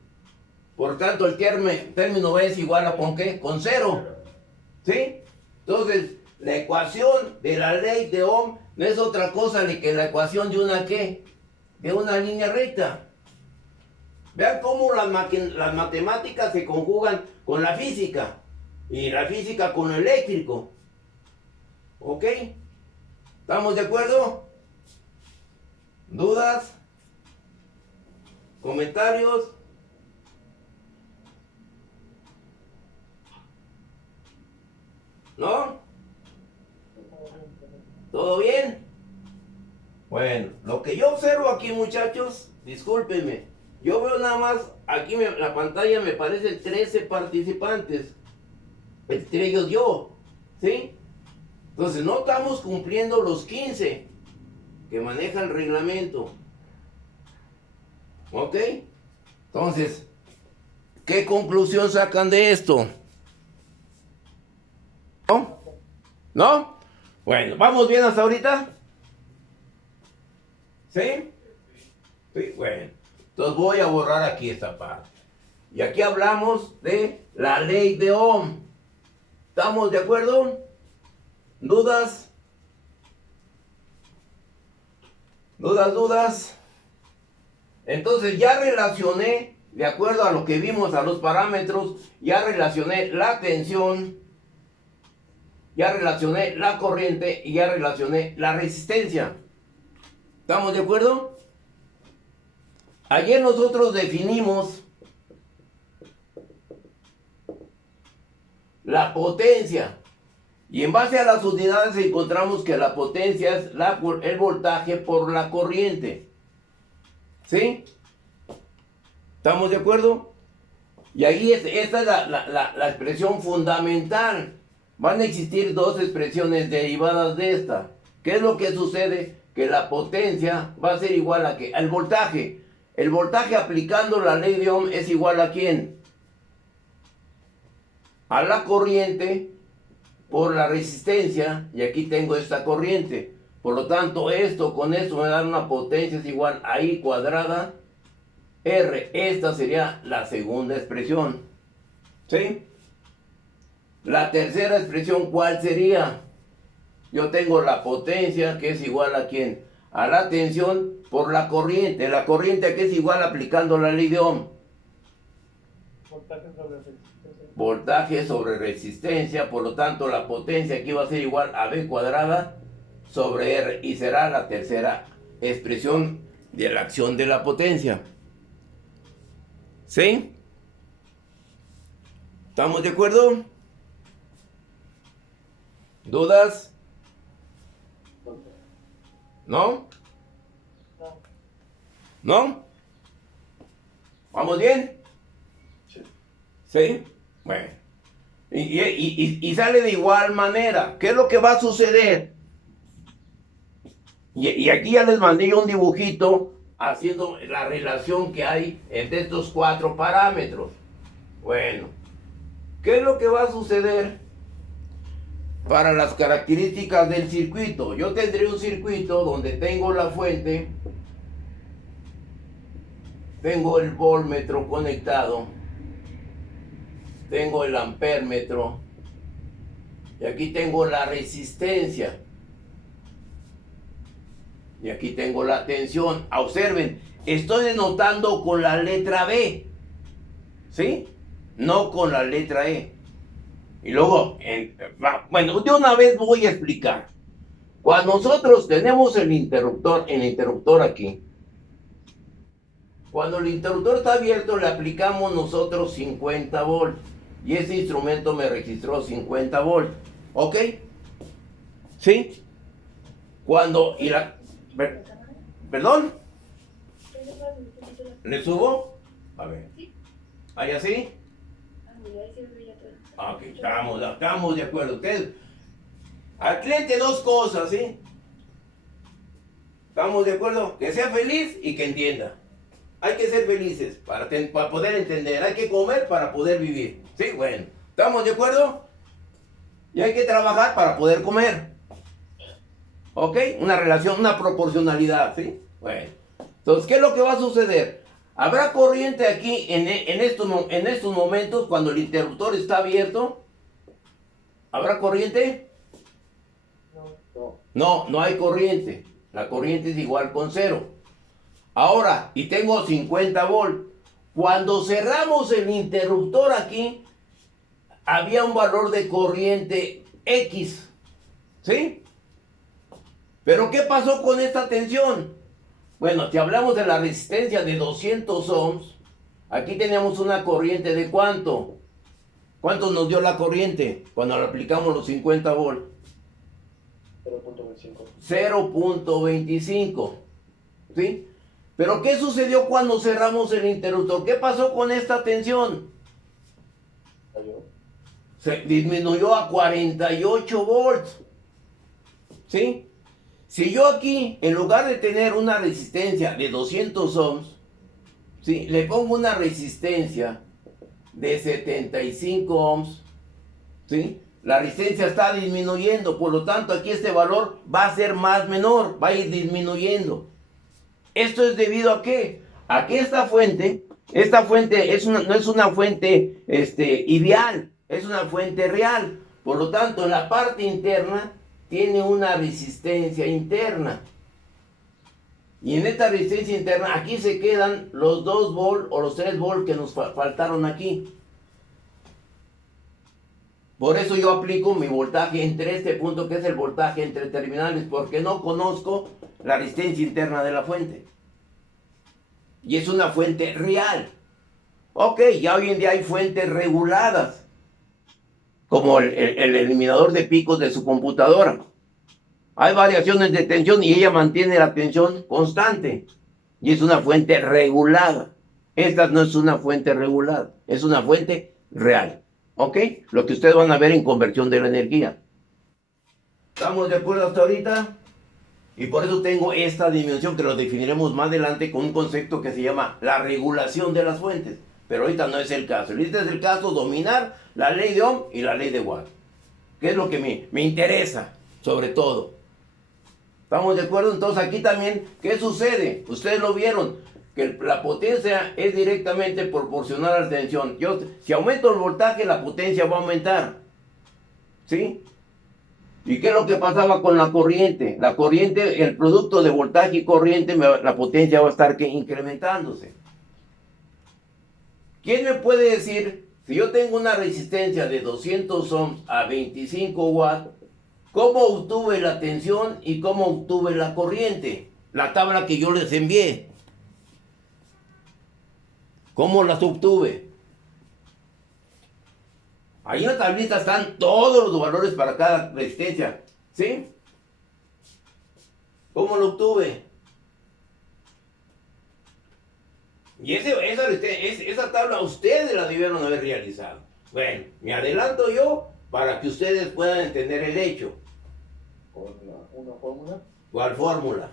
Por tanto, el término b es igual a ¿con qué? Con 0. ¿Sí? Entonces, la ecuación de la ley de Ohm no es otra cosa que la ecuación de una ¿qué? De una línea recta. Vean cómo las matemáticas se conjugan con la física. Y la física con lo eléctrico. ¿Ok? ¿Estamos de acuerdo? ¿Dudas? ¿Comentarios? ¿No? ¿Todo bien? Bueno, lo que yo observo aquí, muchachos, discúlpenme, yo veo nada más, aquí en la pantalla me parecen 13 participantes, entre ellos yo, ¿sí? Entonces no estamos cumpliendo los 15 que maneja el reglamento, ¿ok? Entonces, ¿qué conclusión sacan de esto? ¿No? ¿No? Bueno, ¿vamos bien hasta ahorita? ¿Sí? Sí, bueno. Entonces voy a borrar aquí esta parte. Y aquí hablamos de la ley de Ohm. ¿Estamos de acuerdo? ¿Dudas? ¿Dudas? Entonces ya relacioné, de acuerdo a lo que vimos a los parámetros, ya relacioné la tensión ya relacioné la corriente y ya relacioné la resistencia. ¿Estamos de acuerdo? Ayer nosotros definimos la potencia. Y en base a las unidades encontramos que la potencia es el voltaje por la corriente. ¿Sí? ¿Estamos de acuerdo? Y ahí esta es la expresión fundamental. Van a existir dos expresiones derivadas de esta. ¿Qué es lo que sucede? Que la potencia va a ser igual a ¿qué? Al voltaje. El voltaje aplicando la ley de Ohm es igual a ¿quién? A la corriente por la resistencia, y aquí tengo esta corriente. Por lo tanto, esto con esto me da una potencia es igual a I cuadrada R. Esta sería la segunda expresión. ¿Sí? La tercera expresión, ¿cuál sería? Yo tengo la potencia que es igual a ¿quién? A la tensión por la corriente. La corriente que es igual aplicando la ley de Ohm. Voltaje sobre resistencia. Voltaje sobre resistencia, por lo tanto la potencia aquí va a ser igual a B cuadrada sobre R y será la tercera expresión de la acción de la potencia. ¿Sí? ¿Estamos de acuerdo? ¿Dudas? ¿No? ¿No? ¿Vamos bien? ¿Sí? Bueno. Y sale de igual manera. ¿Qué es lo que va a suceder? Y aquí ya les mandé yo un dibujito haciendo la relación que hay entre estos cuatro parámetros. Bueno. ¿Qué es lo que va a suceder para las características del circuito? Yo tendré un circuito donde tengo la fuente, tengo el voltmetro conectado, tengo el ampérmetro y aquí tengo la resistencia y aquí tengo la tensión. Observen, estoy denotando con la letra B, ¿sí? No con la letra E. Y luego, bueno, de una vez voy a explicar. Cuando nosotros tenemos el interruptor aquí, cuando el interruptor está abierto, le aplicamos nosotros 50 volts. Y ese instrumento me registró 50 volts. ¿Ok? ¿Sí? Cuando... ¿Perdón? ¿Le subo? A ver. ¿Ahí así? Ok, estamos de acuerdo. Ustedes, al cliente dos cosas, ¿sí? ¿Estamos de acuerdo? Que sea feliz y que entienda. Hay que ser felices para poder entender. Hay que comer para poder vivir. ¿Sí? Bueno, ¿estamos de acuerdo? Y hay que trabajar para poder comer. ¿Ok? Una relación, una proporcionalidad, ¿sí? Bueno. Entonces, ¿qué es lo que va a suceder? Habrá corriente aquí en estos momentos cuando el interruptor está abierto. ¿Habrá corriente? No hay corriente. La corriente es igual con 0. Ahora, y tengo 50 volts. Cuando cerramos el interruptor aquí, había un valor de corriente X. ¿Sí? Pero ¿qué pasó con esta tensión? Bueno, si hablamos de la resistencia de 200 ohms, aquí teníamos una corriente de ¿cuánto? ¿Cuánto nos dio la corriente cuando le aplicamos los 50 volts? 0.25. 0.25. ¿Sí? Pero ¿qué sucedió cuando cerramos el interruptor? ¿Qué pasó con esta tensión? ¿Cayó? Se disminuyó a 48 volts. ¿Sí? Si yo aquí, en lugar de tener una resistencia de 200 ohms, ¿sí? Le pongo una resistencia de 75 ohms, ¿sí? La resistencia está disminuyendo, por lo tanto aquí este valor va a ser más menor, va a ir disminuyendo. ¿Esto es debido a qué? A que esta fuente no es una fuente ideal, es una fuente real. Por lo tanto, en la parte interna tiene una resistencia interna. Y en esta resistencia interna, aquí se quedan los 2 volts o los 3 volts que nos faltaron aquí. Por eso yo aplico mi voltaje entre este punto, que es el voltaje entre terminales, porque no conozco la resistencia interna de la fuente. Y es una fuente real. Ok, ya hoy en día hay fuentes reguladas, como el eliminador de picos de su computadora. Hay variaciones de tensión y ella mantiene la tensión constante. Y es una fuente regulada. Esta no es una fuente regulada, es una fuente real. ¿Ok? Lo que ustedes van a ver en conversión de la energía. ¿Estamos de acuerdo hasta ahorita? Y por eso tengo esta dimensión que lo definiremos más adelante con un concepto que se llama la regulación de las fuentes. Pero ahorita no es el caso. Ahorita es el caso dominar la ley de Ohm y la ley de Watt. Que es lo que me interesa, sobre todo. ¿Estamos de acuerdo? Entonces aquí también, ¿qué sucede? Ustedes lo vieron, que la potencia es directamente proporcional a la tensión. Si aumento el voltaje, la potencia va a aumentar. ¿Sí? ¿Y qué es lo que pasaba con la corriente? La corriente, el producto de voltaje y corriente, la potencia va a estar incrementándose. ¿Quién me puede decir, si yo tengo una resistencia de 200 ohms a 25 watts, cómo obtuve la tensión y cómo obtuve la corriente? La tabla que yo les envié. ¿Cómo las obtuve? Ahí en la tablita están todos los valores para cada resistencia. ¿Sí? ¿Cómo lo obtuve? Y esa tabla ustedes la debieron haber realizado. Bueno, me adelanto yo para que ustedes puedan entender el hecho. ¿Con una fórmula? ¿Cuál fórmula?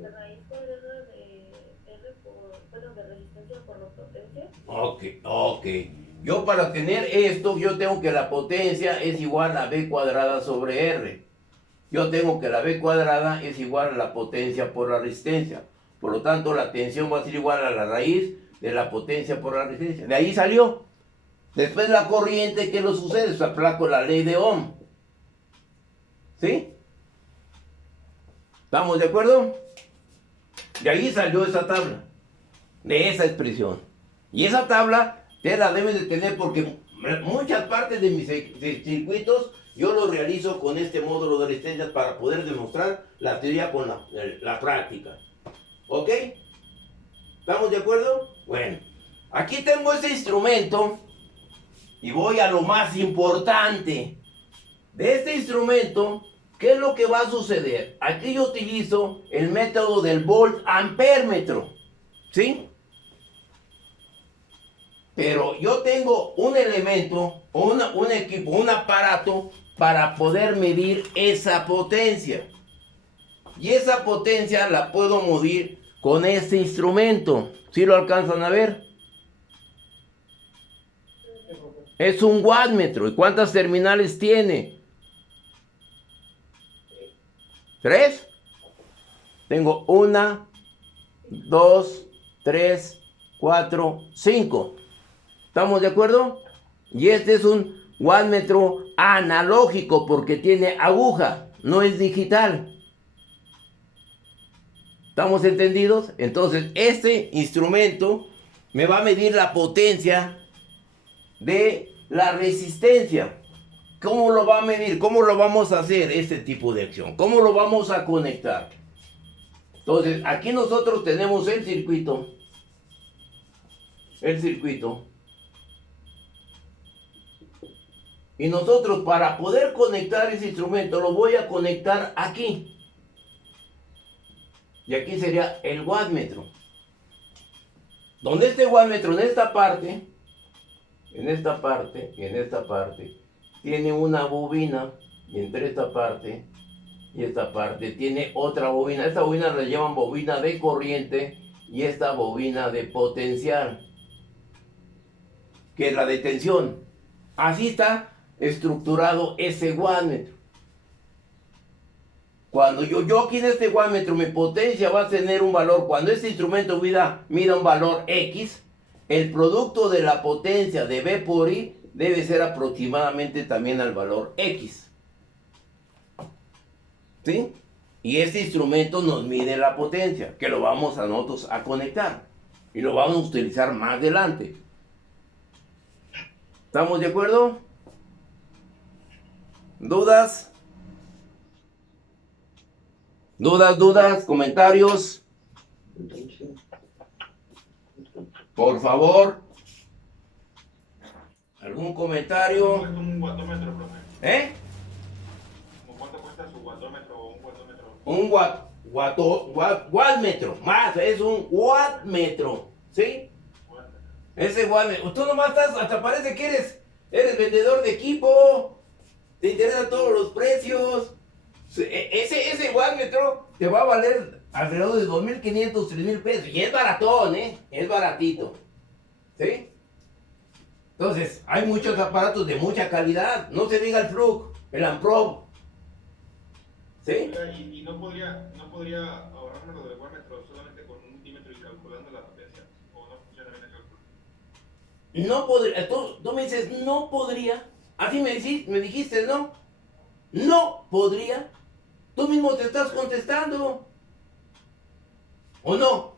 La raíz cuadrada de R de resistencia por la potencia. Ok. Yo para tener esto, yo tengo que la potencia es igual a B cuadrada sobre R. Yo tengo que la B cuadrada es igual a la potencia por la resistencia. Por lo tanto, la tensión va a ser igual a la raíz de la potencia por la resistencia. De ahí salió. Después la corriente, ¿qué lo sucede? Se aplica la ley de Ohm. ¿Sí? ¿Estamos de acuerdo? De ahí salió esa tabla. De esa expresión. Y esa tabla te la deben de tener porque muchas partes de mis circuitos yo los realizo con este módulo de resistencias para poder demostrar la teoría con la práctica. ¿Ok? ¿Estamos de acuerdo? Bueno, aquí tengo este instrumento y voy a lo más importante. De este instrumento, ¿qué es lo que va a suceder? Aquí yo utilizo el método del volt-ampérmetro. ¿Sí? Pero yo tengo un elemento, un equipo, un aparato para poder medir esa potencia. Y esa potencia la puedo medir con este instrumento. ¿Sí lo alcanzan a ver? Es un wattmetro. ¿Y cuántas terminales tiene? 3. Tengo 1, 2, 3, 4, 5. ¿Estamos de acuerdo? Y este es un wattmetro analógico porque tiene aguja, no es digital. ¿Estamos entendidos? Entonces, este instrumento me va a medir la potencia de la resistencia. ¿Cómo lo va a medir? ¿Cómo lo vamos a hacer este tipo de acción? ¿Cómo lo vamos a conectar? Entonces, aquí nosotros tenemos el circuito. Y nosotros para poder conectar ese instrumento lo voy a conectar aquí. Y aquí sería el wattmetro. Donde este wattmetro en esta parte, y en esta parte, tiene una bobina. Y entre esta parte y esta parte tiene otra bobina. Esta bobina la llaman bobina de corriente y esta bobina de potencial, que es la de tensión. Así está estructurado ese wattmetro. Cuando yo aquí en este wattmetro mi potencia va a tener un valor, cuando este instrumento mida un valor X, el producto de la potencia de B por I debe ser aproximadamente también al valor X. ¿Sí? Y este instrumento nos mide la potencia, que lo vamos a nosotros a conectar. Y lo vamos a utilizar más adelante. ¿Estamos de acuerdo? ¿Dudas? ¿Dudas? ¿Comentarios? Por favor. ¿Algún comentario? ¿Cuánto cuesta un watómetro, profe? ¿Eh? ¿Cómo cuánto cuesta su watómetro o un watómetro? Un wattmetro. Más, es un wattmetro. ¿Sí? Ese wattmetro. Tú nomás estás, hasta parece que eres vendedor de equipo. Te interesan todos los precios. Ese wattmetro te va a valer alrededor de 2.500, 3.000 pesos. Y es baratón, ¿eh? Es baratito. ¿Sí? Entonces, hay muchos aparatos de mucha calidad. No se diga el Flug, el Amprob. ¿Sí? Oiga, y no podría ahorrarme lo del wattmetro solamente con un multímetro y calculando la potencia. ¿O no funciona bien el cálculo? No podría. Tú me dices, no podría. Así me dijiste, ¿no? No podría. Tú mismo te estás contestando. ¿O no?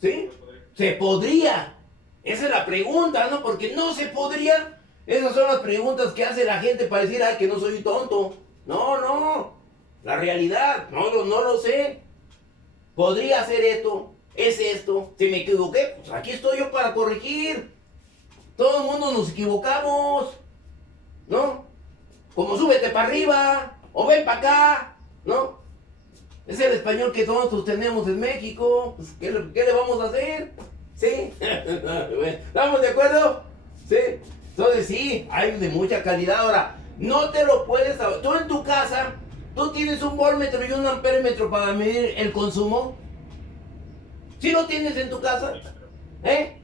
¿Sí? Se podría. Esa es la pregunta, ¿no? Porque no se podría. Esas son las preguntas que hace la gente para decir, ay, que no soy tonto. No. La realidad, no lo sé. Podría hacer esto, es esto. Si me equivoqué, pues aquí estoy yo para corregir. Todo el mundo nos equivocamos, ¿no? Como súbete para arriba, o ven para acá, ¿no? Es el español que nosotros tenemos en México. Pues, ¿qué le vamos a hacer? ¿Sí? ¿Estamos de acuerdo? ¿Sí? Entonces sí, hay de mucha calidad. Ahora, no te lo puedes... Tú en tu casa, tú tienes un voltmetro y un amperímetro para medir el consumo. ¿Sí lo tienes en tu casa? ¿Eh?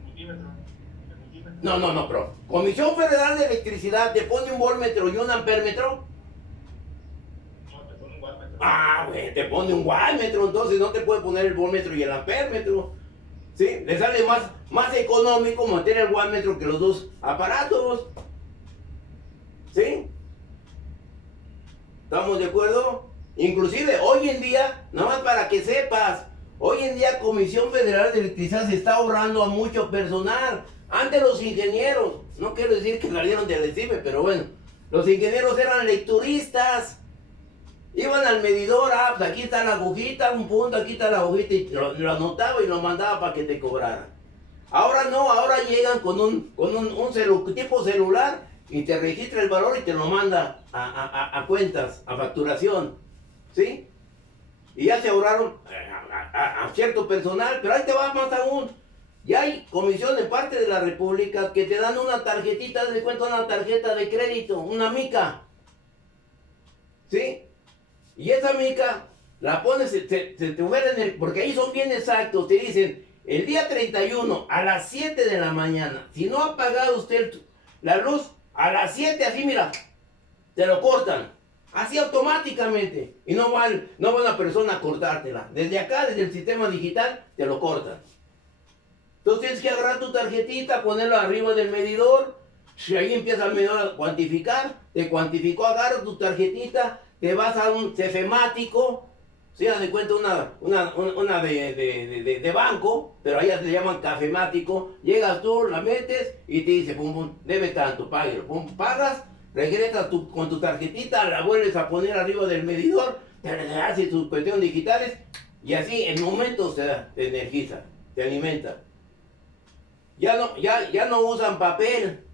No, pero Comisión Federal de Electricidad te pone un voltmetro y un amperímetro. No, te pone un wattmetro. Ah, güey, te pone un wattmetro, entonces no te puede poner el voltmetro y el amperímetro. ¿Sí? Le sale más económico meter el wattmetro que los dos aparatos. ¿Sí? ¿Estamos de acuerdo? Inclusive hoy en día, nada más para que sepas, hoy en día Comisión Federal de Electricidad se está ahorrando a mucho personal. Antes los ingenieros, no quiero decir que salieron del CIME, pero bueno, los ingenieros eran lecturistas. Iban al medidor, pues aquí está la agujita, un punto, aquí está la agujita, y lo anotaba y lo mandaba para que te cobraran. Ahora no, ahora llegan con un tipo celular y te registra el valor y te lo manda a cuentas, a facturación, ¿sí? Y ya se ahorraron a cierto personal, pero ahí te va más aún. Ya hay comisión de parte de la República que te dan una tarjetita de cuenta, una tarjeta de crédito, una mica, ¿sí? Y esa mica la pones, te fueran porque ahí son bien exactos, te dicen, el día 31 a las 7 de la mañana, si no ha pagado usted la luz, a las 7 así mira, te lo cortan, así automáticamente, y no va una persona a cortártela, desde acá, desde el sistema digital, te lo cortan. Entonces tienes que agarrar tu tarjetita, ponerla arriba del medidor, si ahí empieza el medidor a cuantificar, te cuantificó, agarras tu tarjetita, te vas a un cefemático, si das de cuenta una de banco, pero allá le llaman cafemático, llegas tú, la metes y te dice, pum, pum, debes tanto, págalo, pum, pagas, regresas con tu tarjetita, la vuelves a poner arriba del medidor, te haces tus cuestiones digitales y así en momentos te energiza, te alimenta. Ya no usan papel,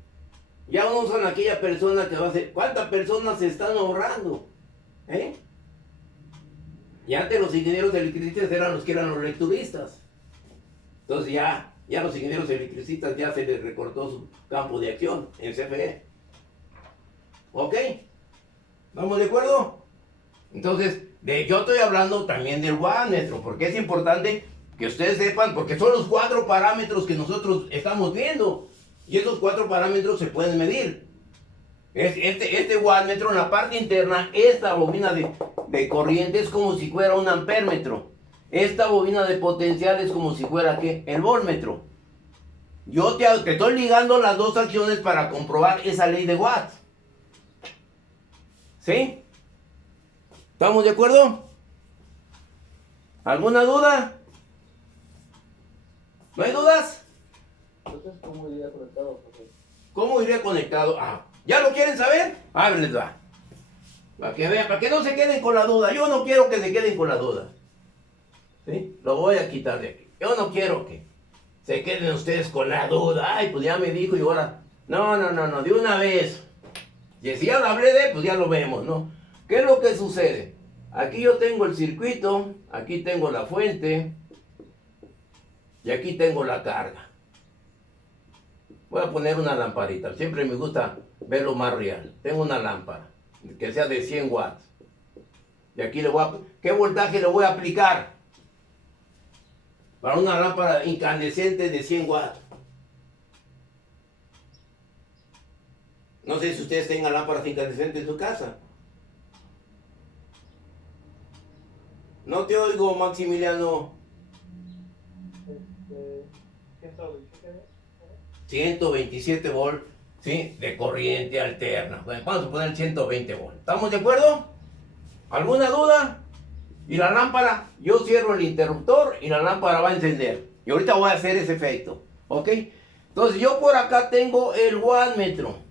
ya no usan aquella persona que va a hacer. ¿Cuántas personas se están ahorrando? ¿Eh? Y antes los ingenieros electricistas eran los que eran los lecturistas. Entonces ya los ingenieros electricistas ya se les recortó su campo de acción en CFE. ¿Ok? ¿Vamos de acuerdo? Entonces, yo estoy hablando también del wattmetro, porque es importante que ustedes sepan, porque son los 4 parámetros que nosotros estamos viendo. Y esos 4 parámetros se pueden medir. Este wattmetro en la parte interna, esta bobina de corriente es como si fuera un ampérmetro. Esta bobina de potencial es como si fuera ¿qué? El voltmetro. Yo te estoy ligando las dos acciones para comprobar esa ley de Watt. ¿Sí? ¿Estamos de acuerdo? ¿Alguna duda? ¿No hay dudas? Entonces, ¿cómo iría conectado? ¿Cómo iría conectado? ¿Ya lo quieren saber? A ver, les va. Para que vean, para que no se queden con la duda. Yo no quiero que se queden con la duda. ¿Sí? Lo voy a quitar de aquí. Yo no quiero que se queden ustedes con la duda. Ay, pues ya me dijo y ahora... No, de una vez. Y si ya lo hablé de él, pues ya lo vemos, ¿no? ¿Qué es lo que sucede? Aquí yo tengo el circuito, aquí tengo la fuente y aquí tengo la carga. Voy a poner una lamparita, siempre me gusta verlo más real. Tengo una lámpara que sea de 100 watts. Y aquí le voy a... ¿Qué voltaje le voy a aplicar? Para una lámpara incandescente de 100 watts. No sé si ustedes tengan lámparas incandescentes en su casa. No te oigo, Maximiliano. 127 volts, ¿sí? De corriente alterna. Bueno, vamos a poner 120 volts. ¿Estamos de acuerdo? ¿Alguna duda? Y la lámpara, yo cierro el interruptor y la lámpara va a encender. Y ahorita voy a hacer ese efecto. ¿Ok? Entonces yo por acá tengo el wattmetro.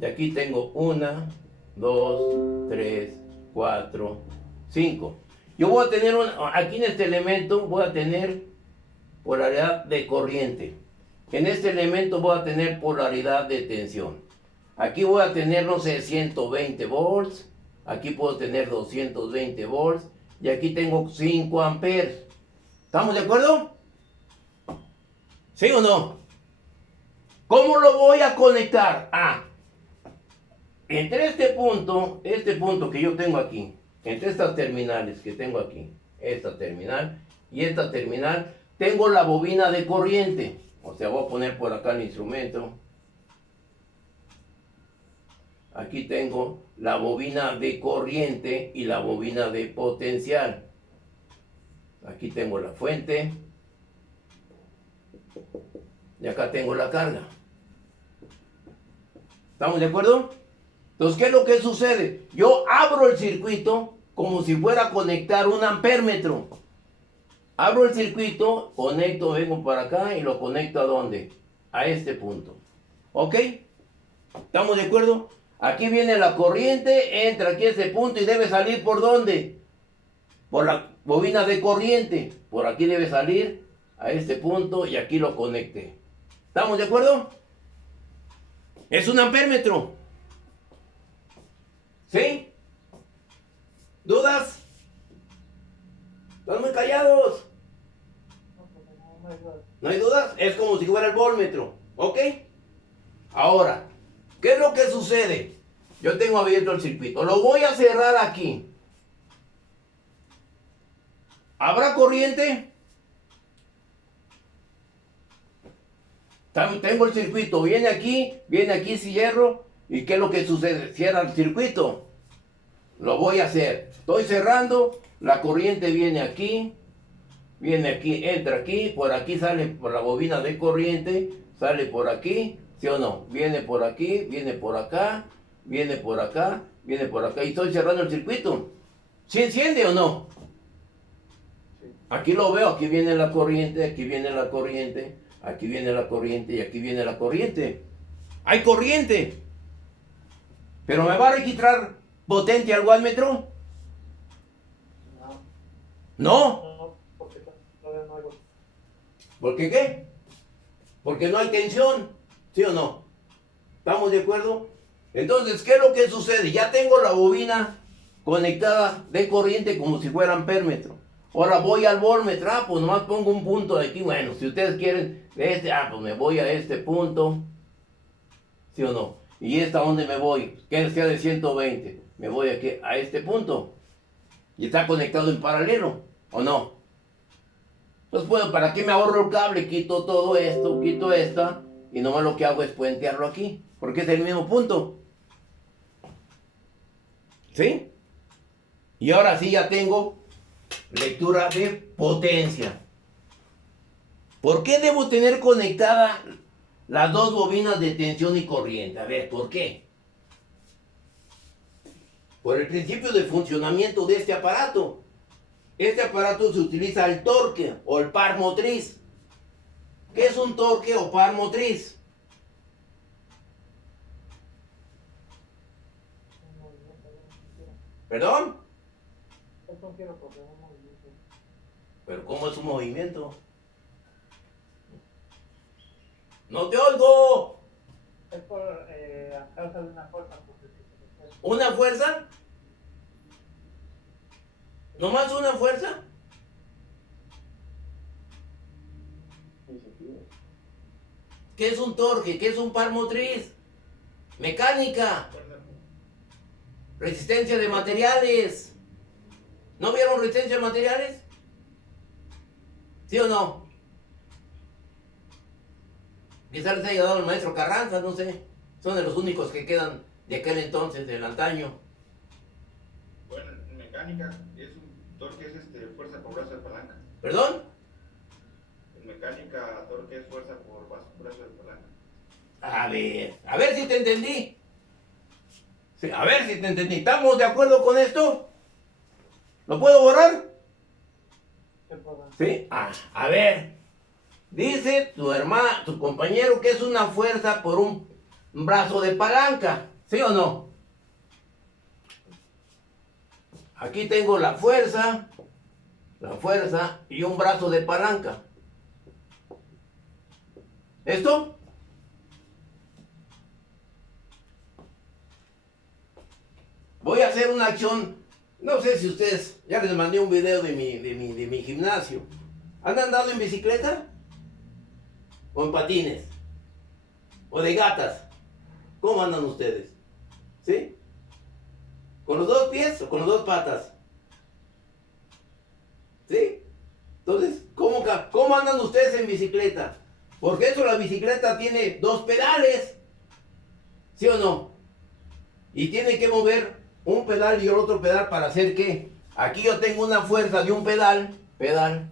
Y aquí tengo 1, 2, 3, 4, 5. Yo voy a tener, aquí en este elemento voy a tener polaridad de corriente. En este elemento voy a tener polaridad de tensión. Aquí voy a tener, no sé, 120 volts. Aquí puedo tener 220 volts. Y aquí tengo 5 amperes. ¿Estamos de acuerdo? ¿Sí o no? ¿Cómo lo voy a conectar? Entre este punto que yo tengo aquí, entre estas terminales que tengo aquí, esta terminal y esta terminal, tengo la bobina de corriente. O sea, voy a poner por acá el instrumento. Aquí tengo la bobina de corriente y la bobina de potencial. Aquí tengo la fuente. Y acá tengo la carga. ¿Estamos de acuerdo? Entonces, ¿qué es lo que sucede? Yo abro el circuito como si fuera a conectar un ampérmetro. Abro el circuito, conecto, vengo para acá y lo conecto ¿a dónde? A este punto. ¿Ok? ¿Estamos de acuerdo? Aquí viene la corriente, entra aquí a ese punto y debe salir ¿por dónde? Por la bobina de corriente. Por aquí debe salir a este punto y aquí lo conecte. ¿Estamos de acuerdo? Es un ampérmetro. ¿Sí? ¿Dudas? ¿Están muy callados? ¿No hay dudas? Es como si fuera el voltmetro. ¿Ok? Ahora, ¿qué es lo que sucede? Yo tengo abierto el circuito. Lo voy a cerrar aquí. ¿Habrá corriente? Tengo el circuito. Viene aquí, cierro. ¿Y qué es lo que sucede? Cierra el circuito. Lo voy a hacer. Estoy cerrando. La corriente viene aquí, entra aquí. Por aquí sale por la bobina de corriente. Sale por aquí. ¿Sí o no? Viene por aquí, viene por acá, viene por acá, viene por acá. Y estoy cerrando el circuito. ¿Sí enciende o no? Aquí lo veo. Aquí viene la corriente, aquí viene la corriente, aquí viene la corriente y aquí viene la corriente. ¡Hay corriente! ¿Pero me va a registrar potencia al wattmetro? ¿No? No, porque todavía no hay. ¿Por qué qué? Porque no hay tensión, ¿sí o no? ¿Estamos de acuerdo? Entonces, ¿qué es lo que sucede? Ya tengo la bobina conectada de corriente como si fuera ampérmetro. Ahora voy al voltmetro, pues nomás pongo un punto de aquí. Bueno, si ustedes quieren pues me voy a este punto, ¿sí o no? ¿Y esta dónde me voy? Que sea de 120. Me voy aquí a este punto. Y está conectado en paralelo, ¿o no? Entonces, bueno, ¿para qué me ahorro el cable? Quito todo esto, quito esta. Y nomás lo que hago es puentearlo aquí. Porque es el mismo punto. ¿Sí? Y ahora sí ya tengo lectura de potencia. ¿Por qué debo tener conectadas las dos bobinas de tensión y corriente? A ver, ¿por qué? Por el principio de funcionamiento de este aparato. Este aparato se utiliza el torque o el par motriz. ¿Qué es un torque o par motriz? ¿Perdón? Esto quiero porque es un movimiento. ¿Pero cómo es un movimiento? ¡No te oigo! Es por a causa de una fuerza. ¿Una fuerza? ¿Nomás una fuerza? ¿Qué es un torque? ¿Qué es un par motriz? Mecánica. Resistencia de materiales. ¿No vieron resistencia de materiales? ¿Sí o no? Quizás les haya dado el maestro Carranza, no sé. Son de los únicos que quedan de aquel entonces, del antaño. Bueno, en mecánica es un torque es fuerza por brazo de palanca. ¿Perdón? En mecánica torque es fuerza por brazo de palanca. A ver si te entendí. Sí, a ver si te entendí. ¿Estamos de acuerdo con esto? ¿Lo puedo borrar? Sí. A ver. Dice tu hermano, tu compañero que es una fuerza por un brazo de palanca. ¿Sí o no? Aquí tengo la fuerza y un brazo de palanca. ¿Esto? Voy a hacer una acción. No sé si ustedes, ya les mandé un video de mi gimnasio. ¿Han andado en bicicleta? ¿O en patines? ¿O de gatas? ¿Cómo andan ustedes? ¿Sí? ¿Con los dos pies o con las dos patas? ¿Sí? Entonces, ¿cómo andan ustedes en bicicleta? Porque eso, la bicicleta tiene dos pedales. ¿Sí o no? Y tiene que mover un pedal y el otro pedal para hacer ¿qué? Aquí yo tengo una fuerza de un pedal.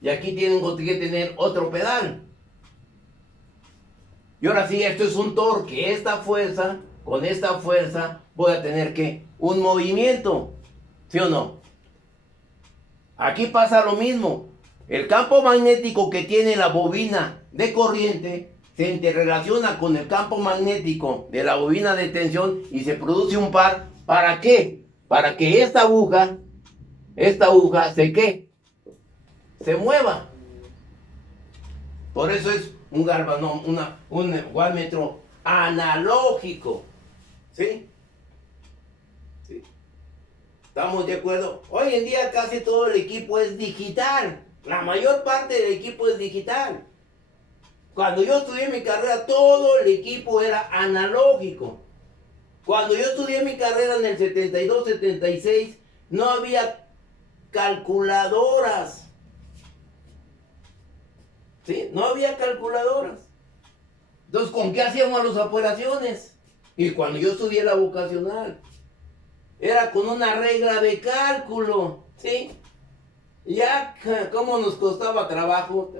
Y aquí tengo que tener otro pedal. Y ahora sí, esto es un torque. Esta fuerza, con esta fuerza, voy a tener que un movimiento. ¿Sí o no? Aquí pasa lo mismo. El campo magnético que tiene la bobina de corriente se interrelaciona con el campo magnético de la bobina de tensión y se produce un par. ¿Para qué? Para que esta aguja se mueva. Por eso es un galvanón, un walmetro analógico. ¿Sí? ¿Sí? ¿Estamos de acuerdo? Hoy en día casi todo el equipo es digital. La mayor parte del equipo es digital. Cuando yo estudié mi carrera, todo el equipo era analógico. Cuando yo estudié mi carrera en el 72, 76, no había calculadoras. ¿Sí? No había calculadoras. Entonces, ¿con qué hacíamos las operaciones? Y cuando yo estudié la vocacional, era con una regla de cálculo. ¿Sí? Ya, ¿cómo nos costaba trabajo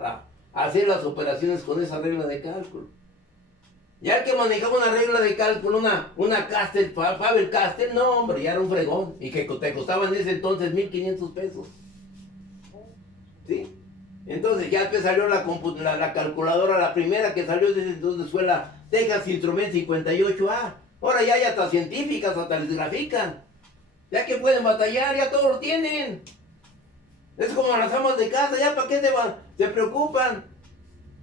hacer las operaciones con esa regla de cálculo? Ya el que manejaba una regla de cálculo, una Castel, Faber-Castell, no hombre, ya era un fregón. Y que te costaba en ese entonces 1,500 pesos. ¿Sí? Entonces ya que salió la calculadora, la primera que salió desde entonces fue la Texas Instrument 58A. Ahora ya hay hasta científicas, hasta les grafican. Ya que pueden batallar, ya todos lo tienen. Es como las amas de casa, ya para qué se preocupan.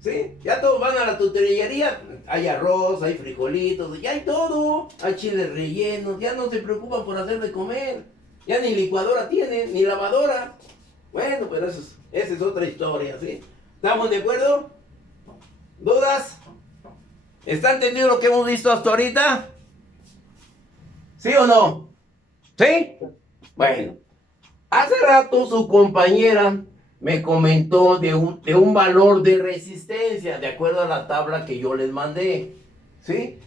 ¿Sí? Ya todos van a la tutorillería, hay arroz, hay frijolitos, ya hay todo, hay chiles rellenos, ya no se preocupan por hacer de comer, ya ni licuadora tienen, ni lavadora. Bueno, pero esa es otra historia, ¿sí? ¿Estamos de acuerdo? ¿Dudas? ¿Está entendido lo que hemos visto hasta ahorita? ¿Sí o no? ¿Sí? Bueno, hace rato su compañera me comentó de un valor de resistencia, de acuerdo a la tabla que yo les mandé, ¿sí?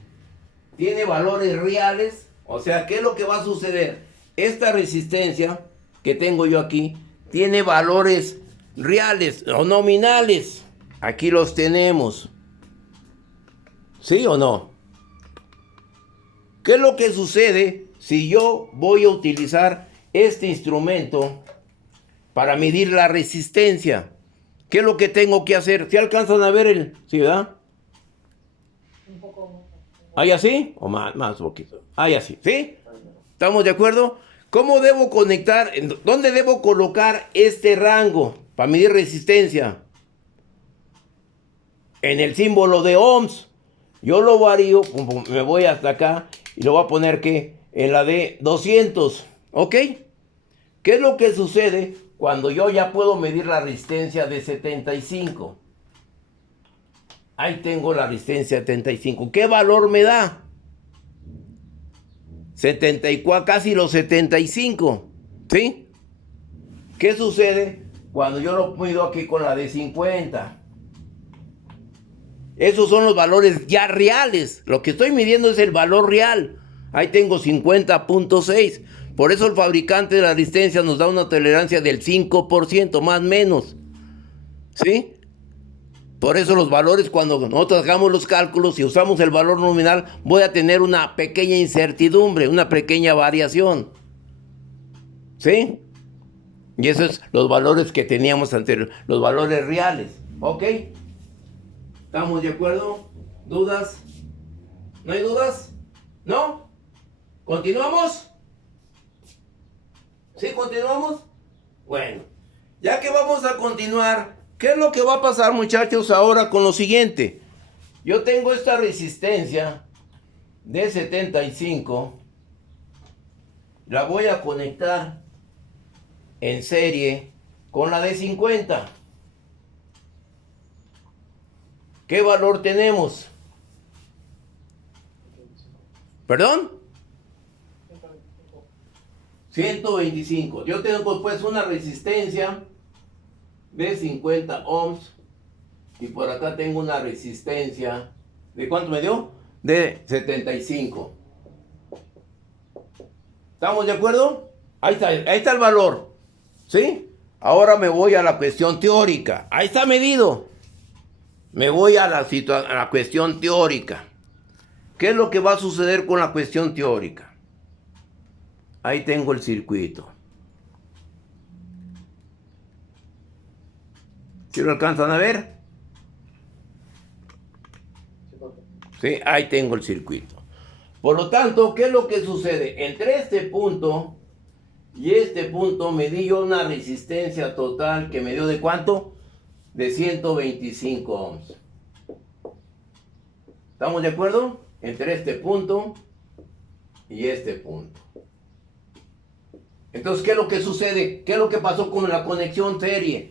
Tiene valores reales, o sea, ¿qué es lo que va a suceder? Esta resistencia que tengo yo aquí, tiene valores reales o nominales, aquí los tenemos, ¿sí o no? ¿Qué es lo que sucede si yo voy a utilizar este instrumento para medir la resistencia? ¿Qué es lo que tengo que hacer? ¿Si alcanzan a ver el... ¿Sí, verdad? Un poco. ¿Hay así? ¿O más poquito? ¿Hay así? ¿Sí? ¿Estamos de acuerdo? ¿Cómo debo conectar? ¿Dónde debo colocar este rango para medir resistencia? En el símbolo de ohms. Yo lo varío, me voy hasta acá y lo voy a poner que en la de 200. ¿Ok? ¿Qué es lo que sucede cuando yo ya puedo medir la resistencia de 75? Ahí tengo la resistencia 75. ¿Qué valor me da? 74, casi los 75. ¿Sí? ¿Qué sucede cuando yo lo mido aquí con la de 50? Esos son los valores ya reales. Lo que estoy midiendo es el valor real. Ahí tengo 50.6. Por eso el fabricante de la resistencia nos da una tolerancia del 5%, más o menos. ¿Sí? Por eso los valores, cuando nosotros hagamos los cálculos y usamos el valor nominal, voy a tener una pequeña incertidumbre, una pequeña variación. ¿Sí? Y esos son los valores que teníamos anteriormente, los valores reales. ¿Ok? ¿Estamos de acuerdo? ¿Dudas? ¿No hay dudas? ¿No? ¿Continuamos? ¿Sí, continuamos? Bueno, ya que vamos a continuar, ¿qué es lo que va a pasar, muchachos, ahora con lo siguiente? Yo tengo esta resistencia de 75, la voy a conectar en serie con la de 50. ¿Qué valor tenemos? ¿Perdón? 125. Yo tengo pues una resistencia de 50 ohms y por acá tengo una resistencia ¿de cuánto me dio? De 75. ¿Estamos de acuerdo? Ahí está el valor. ¿Sí? Ahora me voy a la cuestión teórica. Ahí está medido. Me voy a la cuestión teórica. ¿Qué es lo que va a suceder con la cuestión teórica? Ahí tengo el circuito. ¿Sí lo alcanzan a ver? Sí, ahí tengo el circuito. Por lo tanto, ¿qué es lo que sucede? Entre este punto y este punto me di yo una resistencia total que me dio ¿de cuánto? De 125 ohms. ¿Estamos de acuerdo? Entre este punto y este punto. Entonces, ¿qué es lo que sucede? ¿Qué es lo que pasó con la conexión serie?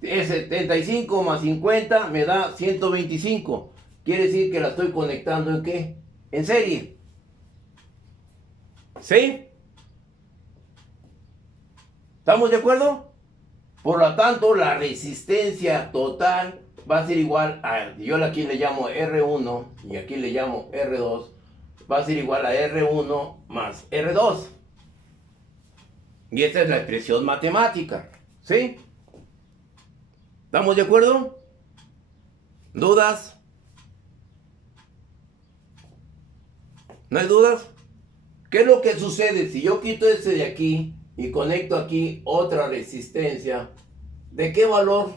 Es 75 más 50 me da 125. Quiere decir que la estoy conectando ¿en qué? En serie. ¿Sí? ¿Estamos de acuerdo? Por lo tanto, la resistencia total va a ser igual a, yo aquí le llamo R1 y aquí le llamo R2, va a ser igual a R1 más R2. Y esta es la expresión matemática. ¿Sí? ¿Estamos de acuerdo? ¿Dudas? ¿No hay dudas? ¿Qué es lo que sucede si yo quito este de aquí y conecto aquí otra resistencia? ¿De qué valor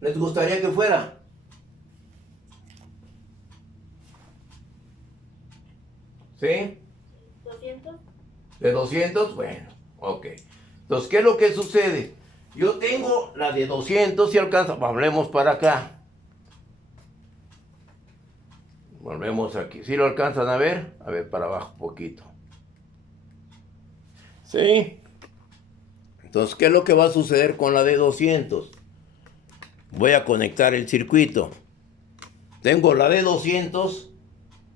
les gustaría que fuera? ¿Sí? 200. ¿De 200? Bueno, ok. Entonces, ¿qué es lo que sucede? Yo tengo la de 200 si alcanza. Hablemos para acá. Volvemos aquí. ¿Sí lo alcanzan a ver? A ver, para abajo un poquito. ¿Sí? Entonces, ¿qué es lo que va a suceder con la de 200? Voy a conectar el circuito. Tengo la de 200,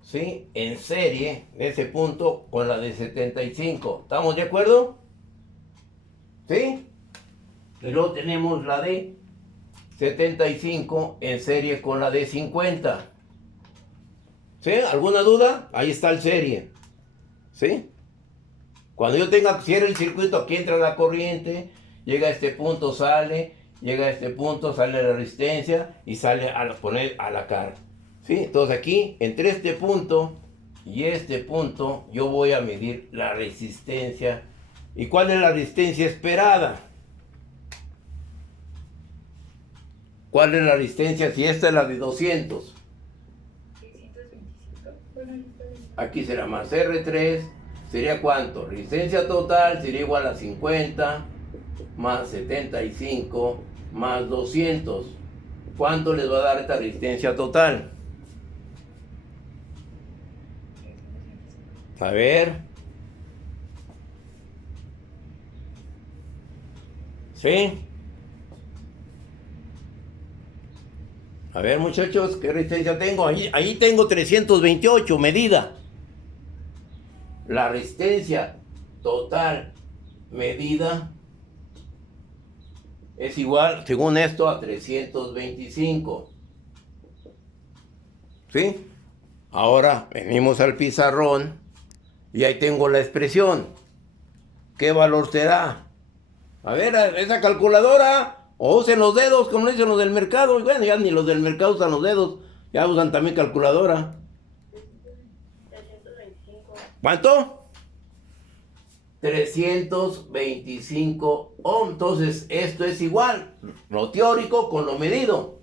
¿sí? En serie, en ese punto, con la de 75. ¿Estamos de acuerdo? ¿Sí? Y luego tenemos la de 75 en serie con la de 50. ¿Sí? ¿Alguna duda? Ahí está el serie. ¿Sí? Cuando yo tenga, cierre el circuito, aquí entra la corriente, llega a este punto, sale, llega a este punto, sale la resistencia y sale a poner a la carga. ¿Sí? Entonces aquí, entre este punto y este punto, yo voy a medir la resistencia. ¿Y cuál es la resistencia esperada? ¿Cuál es la resistencia si esta es la de 200? 625. Bueno, ahí está bien. Aquí será más R3. ¿Sería cuánto? Resistencia total sería igual a 50 más 75 más 200. ¿Cuánto les va a dar esta resistencia total? A ver. ¿Sí? A ver, muchachos, ¿qué resistencia tengo? Ahí tengo 328, medida. La resistencia total medida es igual, según esto, a 325. ¿Sí? Ahora venimos al pizarrón y ahí tengo la expresión. ¿Qué valor será? A ver, esa calculadora, o usen los dedos, como dicen los del mercado. Bueno, ya ni los del mercado usan los dedos, ya usan también calculadora. 325. ¿Cuánto? 325 ohms. Entonces, esto es igual, lo teórico con lo medido.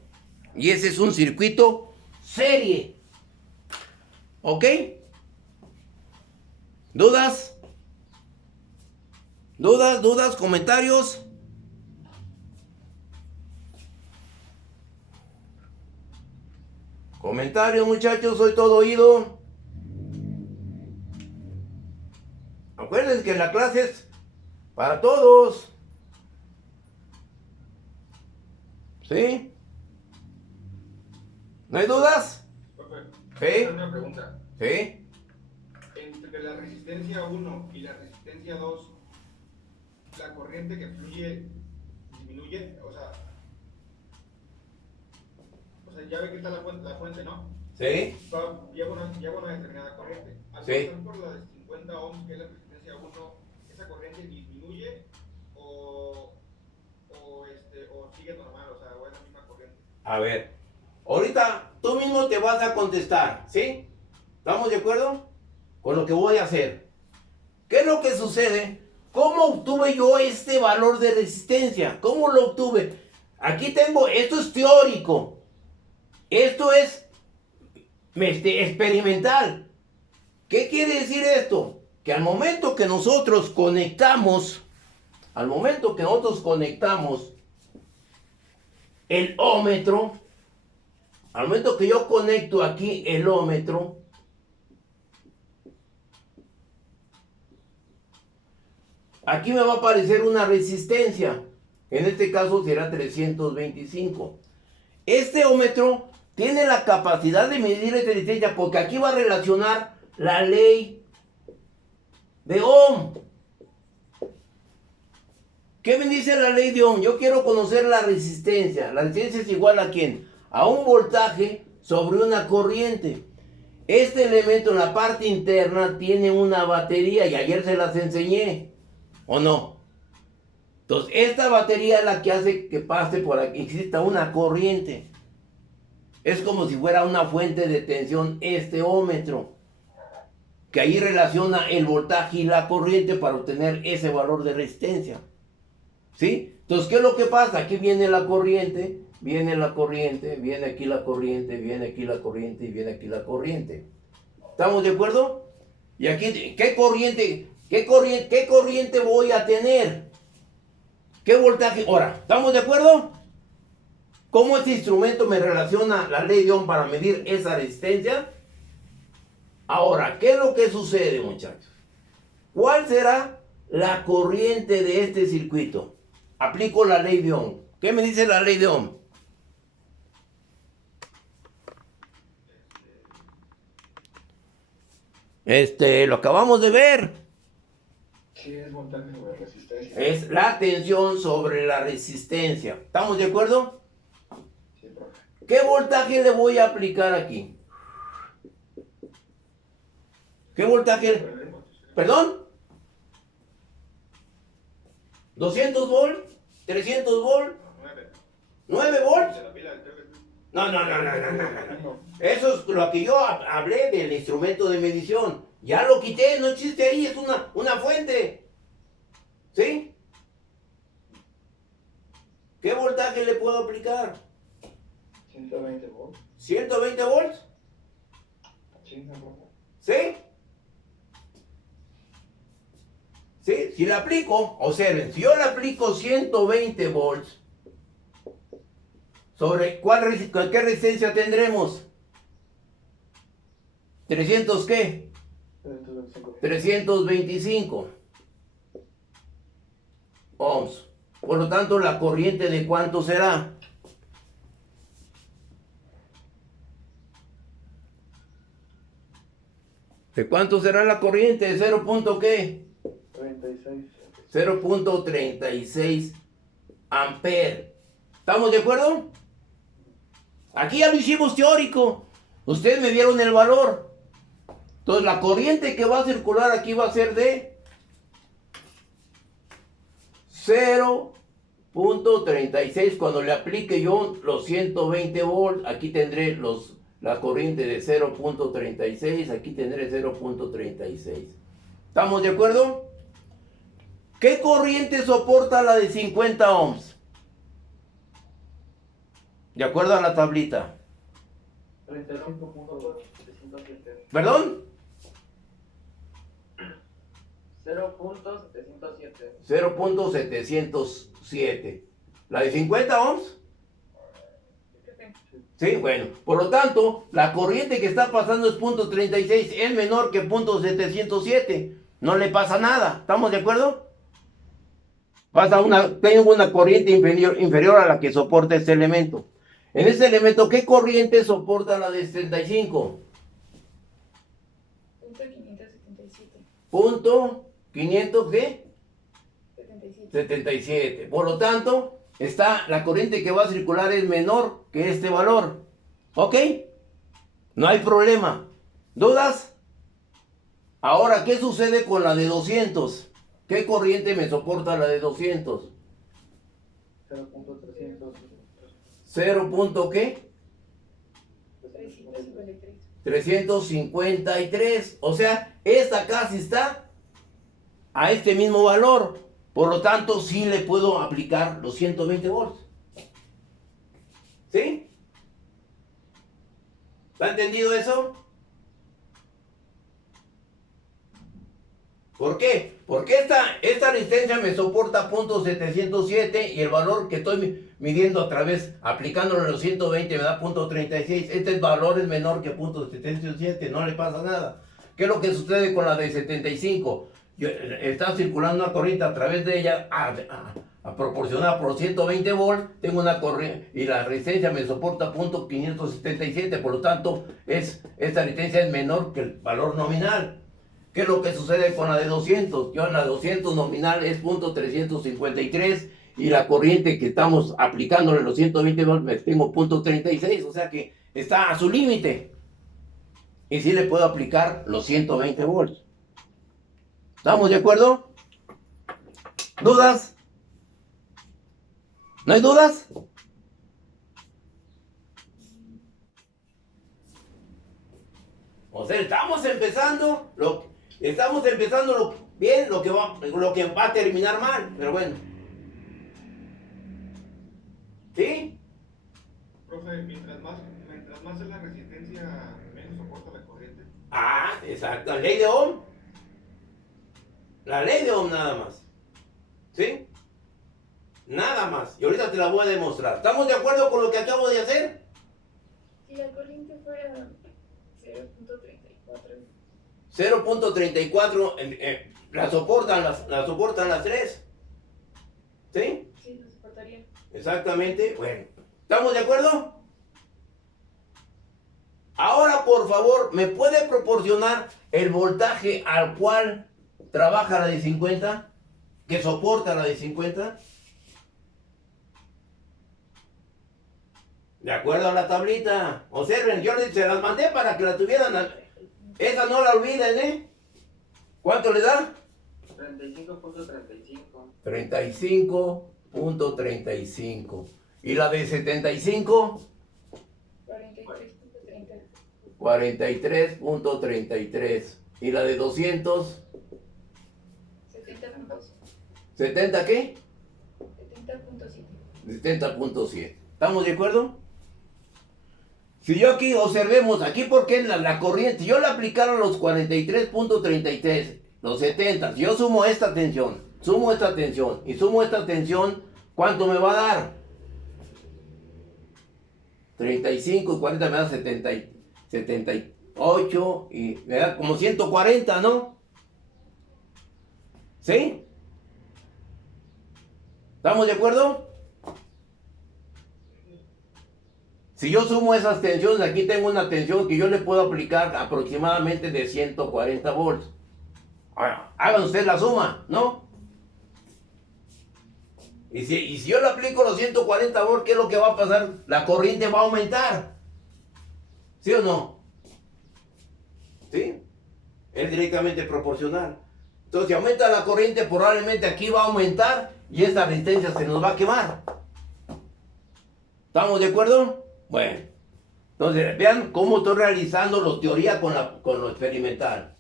Y ese es un circuito serie. ¿Ok? ¿Dudas? ¿Dudas? ¿Comentarios? Comentarios, muchachos, soy todo oído. Acuérdense que la clase es para todos. ¿Sí? ¿No hay dudas? Profe, Sí. una pregunta. ¿Sí? Entre la resistencia 1 y la resistencia 2, la corriente que fluye disminuye, o sea, ya ve que está la fuente, ¿no? ¿Sí? Lleva una determinada corriente. Al Sí. pasar por la de 50 ohms, que es la resistencia 1, ¿esa corriente disminuye o sigue normal, o sea, o es la misma corriente? A ver, ahorita tú mismo te vas a contestar, ¿sí? ¿Estamos de acuerdo con lo que voy a hacer? ¿Qué es lo que sucede? ¿Cómo obtuve yo este valor de resistencia? ¿Cómo lo obtuve? Aquí tengo, esto es teórico. Esto es experimental. ¿Qué quiere decir esto? Que al momento que nosotros conectamos el ómetro, al momento que yo conecto aquí el ómetro, aquí me va a aparecer una resistencia. En este caso será 325. Este ómetro tiene la capacidad de medir esta resistencia porque aquí va a relacionar la ley de Ohm. ¿Qué me dice la ley de Ohm? Yo quiero conocer la resistencia. La resistencia es igual a ¿quién? A un voltaje sobre una corriente. Este elemento en la parte interna tiene una batería y ayer se las enseñé. ¿O no? Entonces, esta batería es la que hace que pase por aquí, exista una corriente. Es como si fuera una fuente de tensión este ómetro, que ahí relaciona el voltaje y la corriente para obtener ese valor de resistencia. ¿Sí? Entonces, ¿qué es lo que pasa? Aquí viene la corriente, viene aquí la corriente, viene aquí la corriente y viene aquí la corriente. ¿Estamos de acuerdo? Y aquí, ¿qué corriente voy a tener? ¿Qué voltaje? Ahora, ¿estamos de acuerdo? ¿Cómo este instrumento me relaciona la ley de Ohm para medir esa resistencia? Ahora, ¿qué es lo que sucede, muchachos? ¿Cuál será la corriente de este circuito? Aplico la ley de Ohm. ¿Qué me dice la ley de Ohm? Lo acabamos de ver. Sí, es voltaje sobre resistencia. Es la tensión sobre la resistencia. ¿Estamos de acuerdo? Sí, profe. ¿Qué voltaje le voy a aplicar aquí? ¿Qué voltaje? ¿Perdón? ¿200 volts? ¿300 volts? 9. ¿9 volts? De la pila del TV. No. Eso es lo que yo hablé del instrumento de medición. Ya lo quité, no existe ahí, es una fuente. ¿Sí? ¿Qué voltaje le puedo aplicar? 120 volts. 120 volts. Sí, ¿Sí? ¿Sí? Si le aplico, observen, si yo le aplico 120 volts, ¿sobre qué resistencia tendremos? 300 ¿qué? 325 ohms. Por lo tanto, la corriente ¿de cuánto será? ¿De cuánto será la corriente? ¿De 0. qué? 36. 0.36 amperes. ¿Estamos de acuerdo? Aquí ya lo hicimos teórico. Ustedes me dieron el valor. Entonces la corriente que va a circular aquí va a ser de 0.36. Cuando le aplique yo los 120 volts, aquí tendré la corriente de 0.36. Aquí tendré 0.36. ¿Estamos de acuerdo? ¿Qué corriente soporta la de 50 ohms? De acuerdo a la tablita. 35.707. ¿Perdón? 0.707. 0.707. ¿La de 50 ohms? Sí, bueno. Por lo tanto, la corriente que está pasando es .36, es menor que .707. No le pasa nada. ¿Estamos de acuerdo? Tengo una corriente inferior a la que soporta este elemento. En este elemento, ¿qué corriente soporta la de 75? .577. ¿500 qué? 77. 77. Por lo tanto, la corriente que va a circular es menor que este valor. ¿Ok? No hay problema. ¿Dudas? Ahora, ¿qué sucede con la de 200? ¿Qué corriente me soporta la de 200? 0.300. 0. ¿Qué? 353. 353. O sea, esta casi está a este mismo valor. Por lo tanto, sí le puedo aplicar los 120 volts. ¿Sí? ¿Está entendido eso? ¿Por qué? Porque esta resistencia me soporta .707 y el valor que estoy midiendo aplicándolo en los 120 me da .36. Este valor es menor que .707, no le pasa nada. ¿Qué es lo que sucede con la de 75? Está circulando una corriente a través de ella proporcionada por 120 volts, tengo una corriente y la resistencia me soporta .577, por lo tanto esta resistencia es menor que el valor nominal. ¿Qué es lo que sucede con la de 200? Yo en la 200 nominal es .353 y la corriente que estamos aplicándole los 120 volts tengo .36, o sea que está a su límite. Y sí le puedo aplicar los 120 volts. ¿Estamos de acuerdo? ¿Dudas? ¿No hay dudas? O sea, estamos empezando bien, lo que va a terminar mal, pero bueno. ¿Sí? Profe, mientras más es la resistencia, menos soporta la corriente. Ah, exacto, la ley de Ohm. La ley de Ohm nada más. ¿Sí? Nada más. Y ahorita te la voy a demostrar. ¿Estamos de acuerdo con lo que acabo de hacer? Si la corriente fuera 0.34. 0.34 la soportan las tres. ¿Sí? Sí, lo soportaría. Exactamente. Bueno, ¿estamos de acuerdo? Ahora, por favor, ¿me puede proporcionar el voltaje al cual trabaja la de 50? ¿Que soporta la de 50? De acuerdo a la tablita. Observen, yo se las mandé para que la tuvieran. Esa no la olviden, ¿eh? ¿Cuánto le da? 35.35. 35.35. ¿Y la de 75? 43.30. 43.33. ¿Y la de 200? 70.7. ¿70 qué? 70.7. 70.7. ¿Estamos de acuerdo? Si yo aquí observemos, aquí porque la corriente, yo le aplicaron los 43.33, los 70, si yo sumo esta tensión y sumo esta tensión, ¿cuánto me va a dar? 35 y 40 me da 78 y me da como 140, ¿no? ¿Sí? ¿Estamos de acuerdo? Si yo sumo esas tensiones, aquí tengo una tensión que yo le puedo aplicar aproximadamente de 140 volts. Ahora, hagan ustedes la suma, ¿no? Y si yo le aplico los 140 volts, ¿qué es lo que va a pasar? La corriente va a aumentar. ¿Sí o no? ¿Sí? Es directamente proporcional. Entonces, si aumenta la corriente, probablemente aquí va a aumentar y esta resistencia se nos va a quemar. ¿Estamos de acuerdo? Bueno, entonces vean cómo estoy realizando la teoría con lo experimental.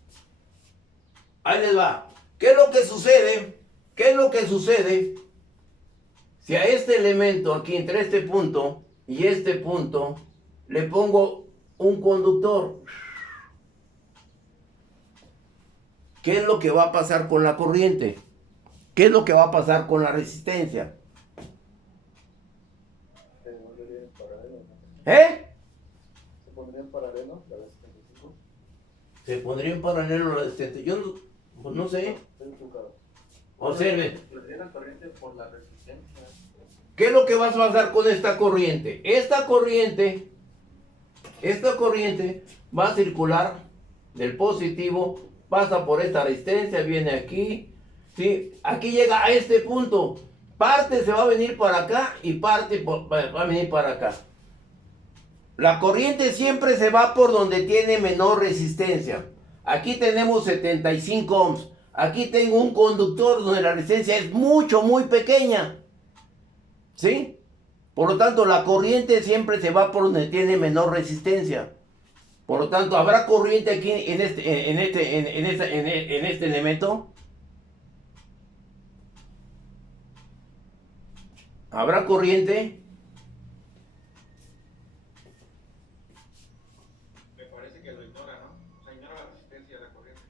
Ahí les va. ¿Qué es lo que sucede? ¿Qué es lo que sucede si a este elemento aquí entre este punto y este punto le pongo un conductor? ¿Qué es lo que va a pasar con la corriente? ¿Qué es lo que va a pasar con la resistencia? ¿Eh? ¿Se pondría en paralelo la de 75? Se pondría en paralelo la resistencia. Yo no sé. Estoy equivocado. Observen. Perdería la corriente por la resistencia. ¿Qué es lo que va a pasar con esta corriente? Esta corriente va a circular del positivo, pasa por esta resistencia, viene aquí, ¿sí? Aquí llega a este punto. Parte se va a venir para acá y parte va a venir para acá. La corriente siempre se va por donde tiene menor resistencia. Aquí tenemos 75 ohms. Aquí tengo un conductor donde la resistencia es muy pequeña. ¿Sí? Por lo tanto, la corriente siempre se va por donde tiene menor resistencia. Por lo tanto, ¿habrá corriente aquí en este elemento? ¿Habrá corriente?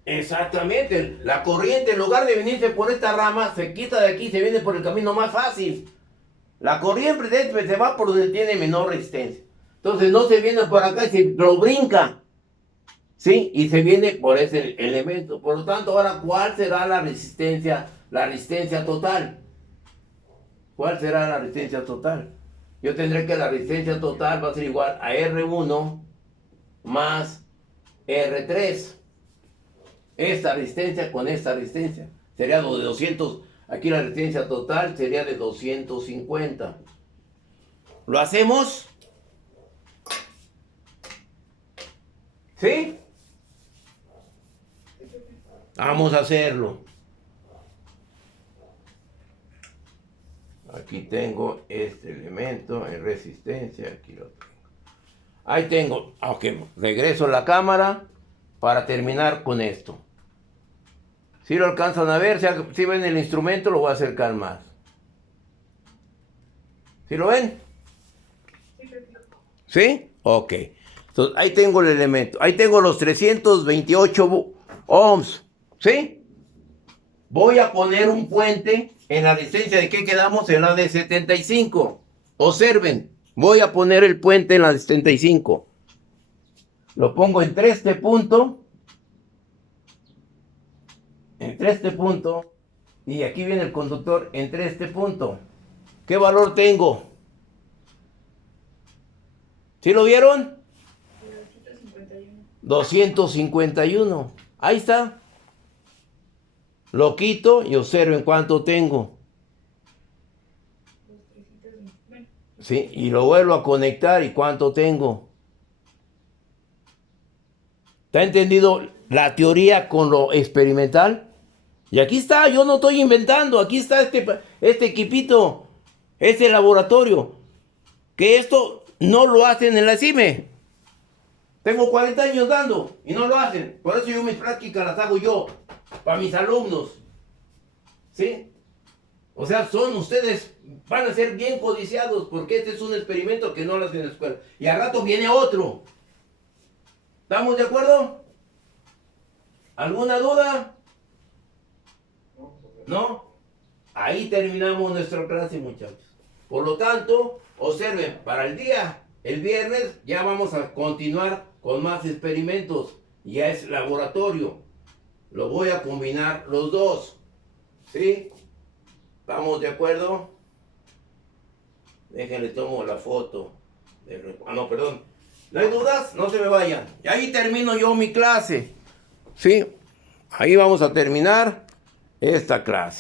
Exactamente, la corriente en lugar de venirse por esta rama, se quita de aquí y se viene por el camino más fácil. La corriente se va por donde tiene menor resistencia. Entonces no se viene por acá y se lo brinca. ¿Sí? Y se viene por ese elemento. Por lo tanto, ahora, ¿cuál será la resistencia? La resistencia total. ¿Cuál será la resistencia total? Yo tendré que la resistencia total va a ser igual a R1 más R3. Esta resistencia con esta resistencia. Sería de 200. Aquí la resistencia total sería de 250. ¿Lo hacemos? ¿Sí? Vamos a hacerlo. Aquí tengo este elemento en resistencia. Aquí lo tengo. Ahí tengo. Ok, regreso a la cámara para terminar con esto. Si lo alcanzan a ver, si ven el instrumento, lo voy a acercar más. ¿Sí lo ven? ¿Sí? Ok. Entonces, ahí tengo el elemento. Ahí tengo los 328 ohms. ¿Sí? Voy a poner un puente en la resistencia de que quedamos en la de 75. Observen. Voy a poner el puente en la de 75. Lo pongo entre este punto. Entre este punto. Y aquí viene el conductor entre este punto. ¿Qué valor tengo? ¿Sí lo vieron? 251. Ahí está. Lo quito y observen cuánto tengo. Sí, y lo vuelvo a conectar y cuánto tengo. ¿Está entendido la teoría con lo experimental? Y aquí está, yo no estoy inventando. Aquí está este equipito, este laboratorio. Que esto no lo hacen en la CIME. Tengo 40 años dando y no lo hacen. Por eso yo mis prácticas las hago yo, para mis alumnos. ¿Sí? O sea, van a ser bien codiciados porque este es un experimento que no lo hacen en la escuela. Y al rato viene otro. ¿Estamos de acuerdo? ¿Alguna duda? ¿No? Ahí terminamos nuestra clase, muchachos. Por lo tanto, observen, para el viernes, ya vamos a continuar con más experimentos. Ya es laboratorio. Lo voy a combinar los dos. ¿Sí? ¿Estamos de acuerdo? Déjenle tomo la foto. No, perdón. ¿No hay dudas? No se me vayan. Y ahí termino yo mi clase. ¿Sí? Ahí vamos a terminar esta clase.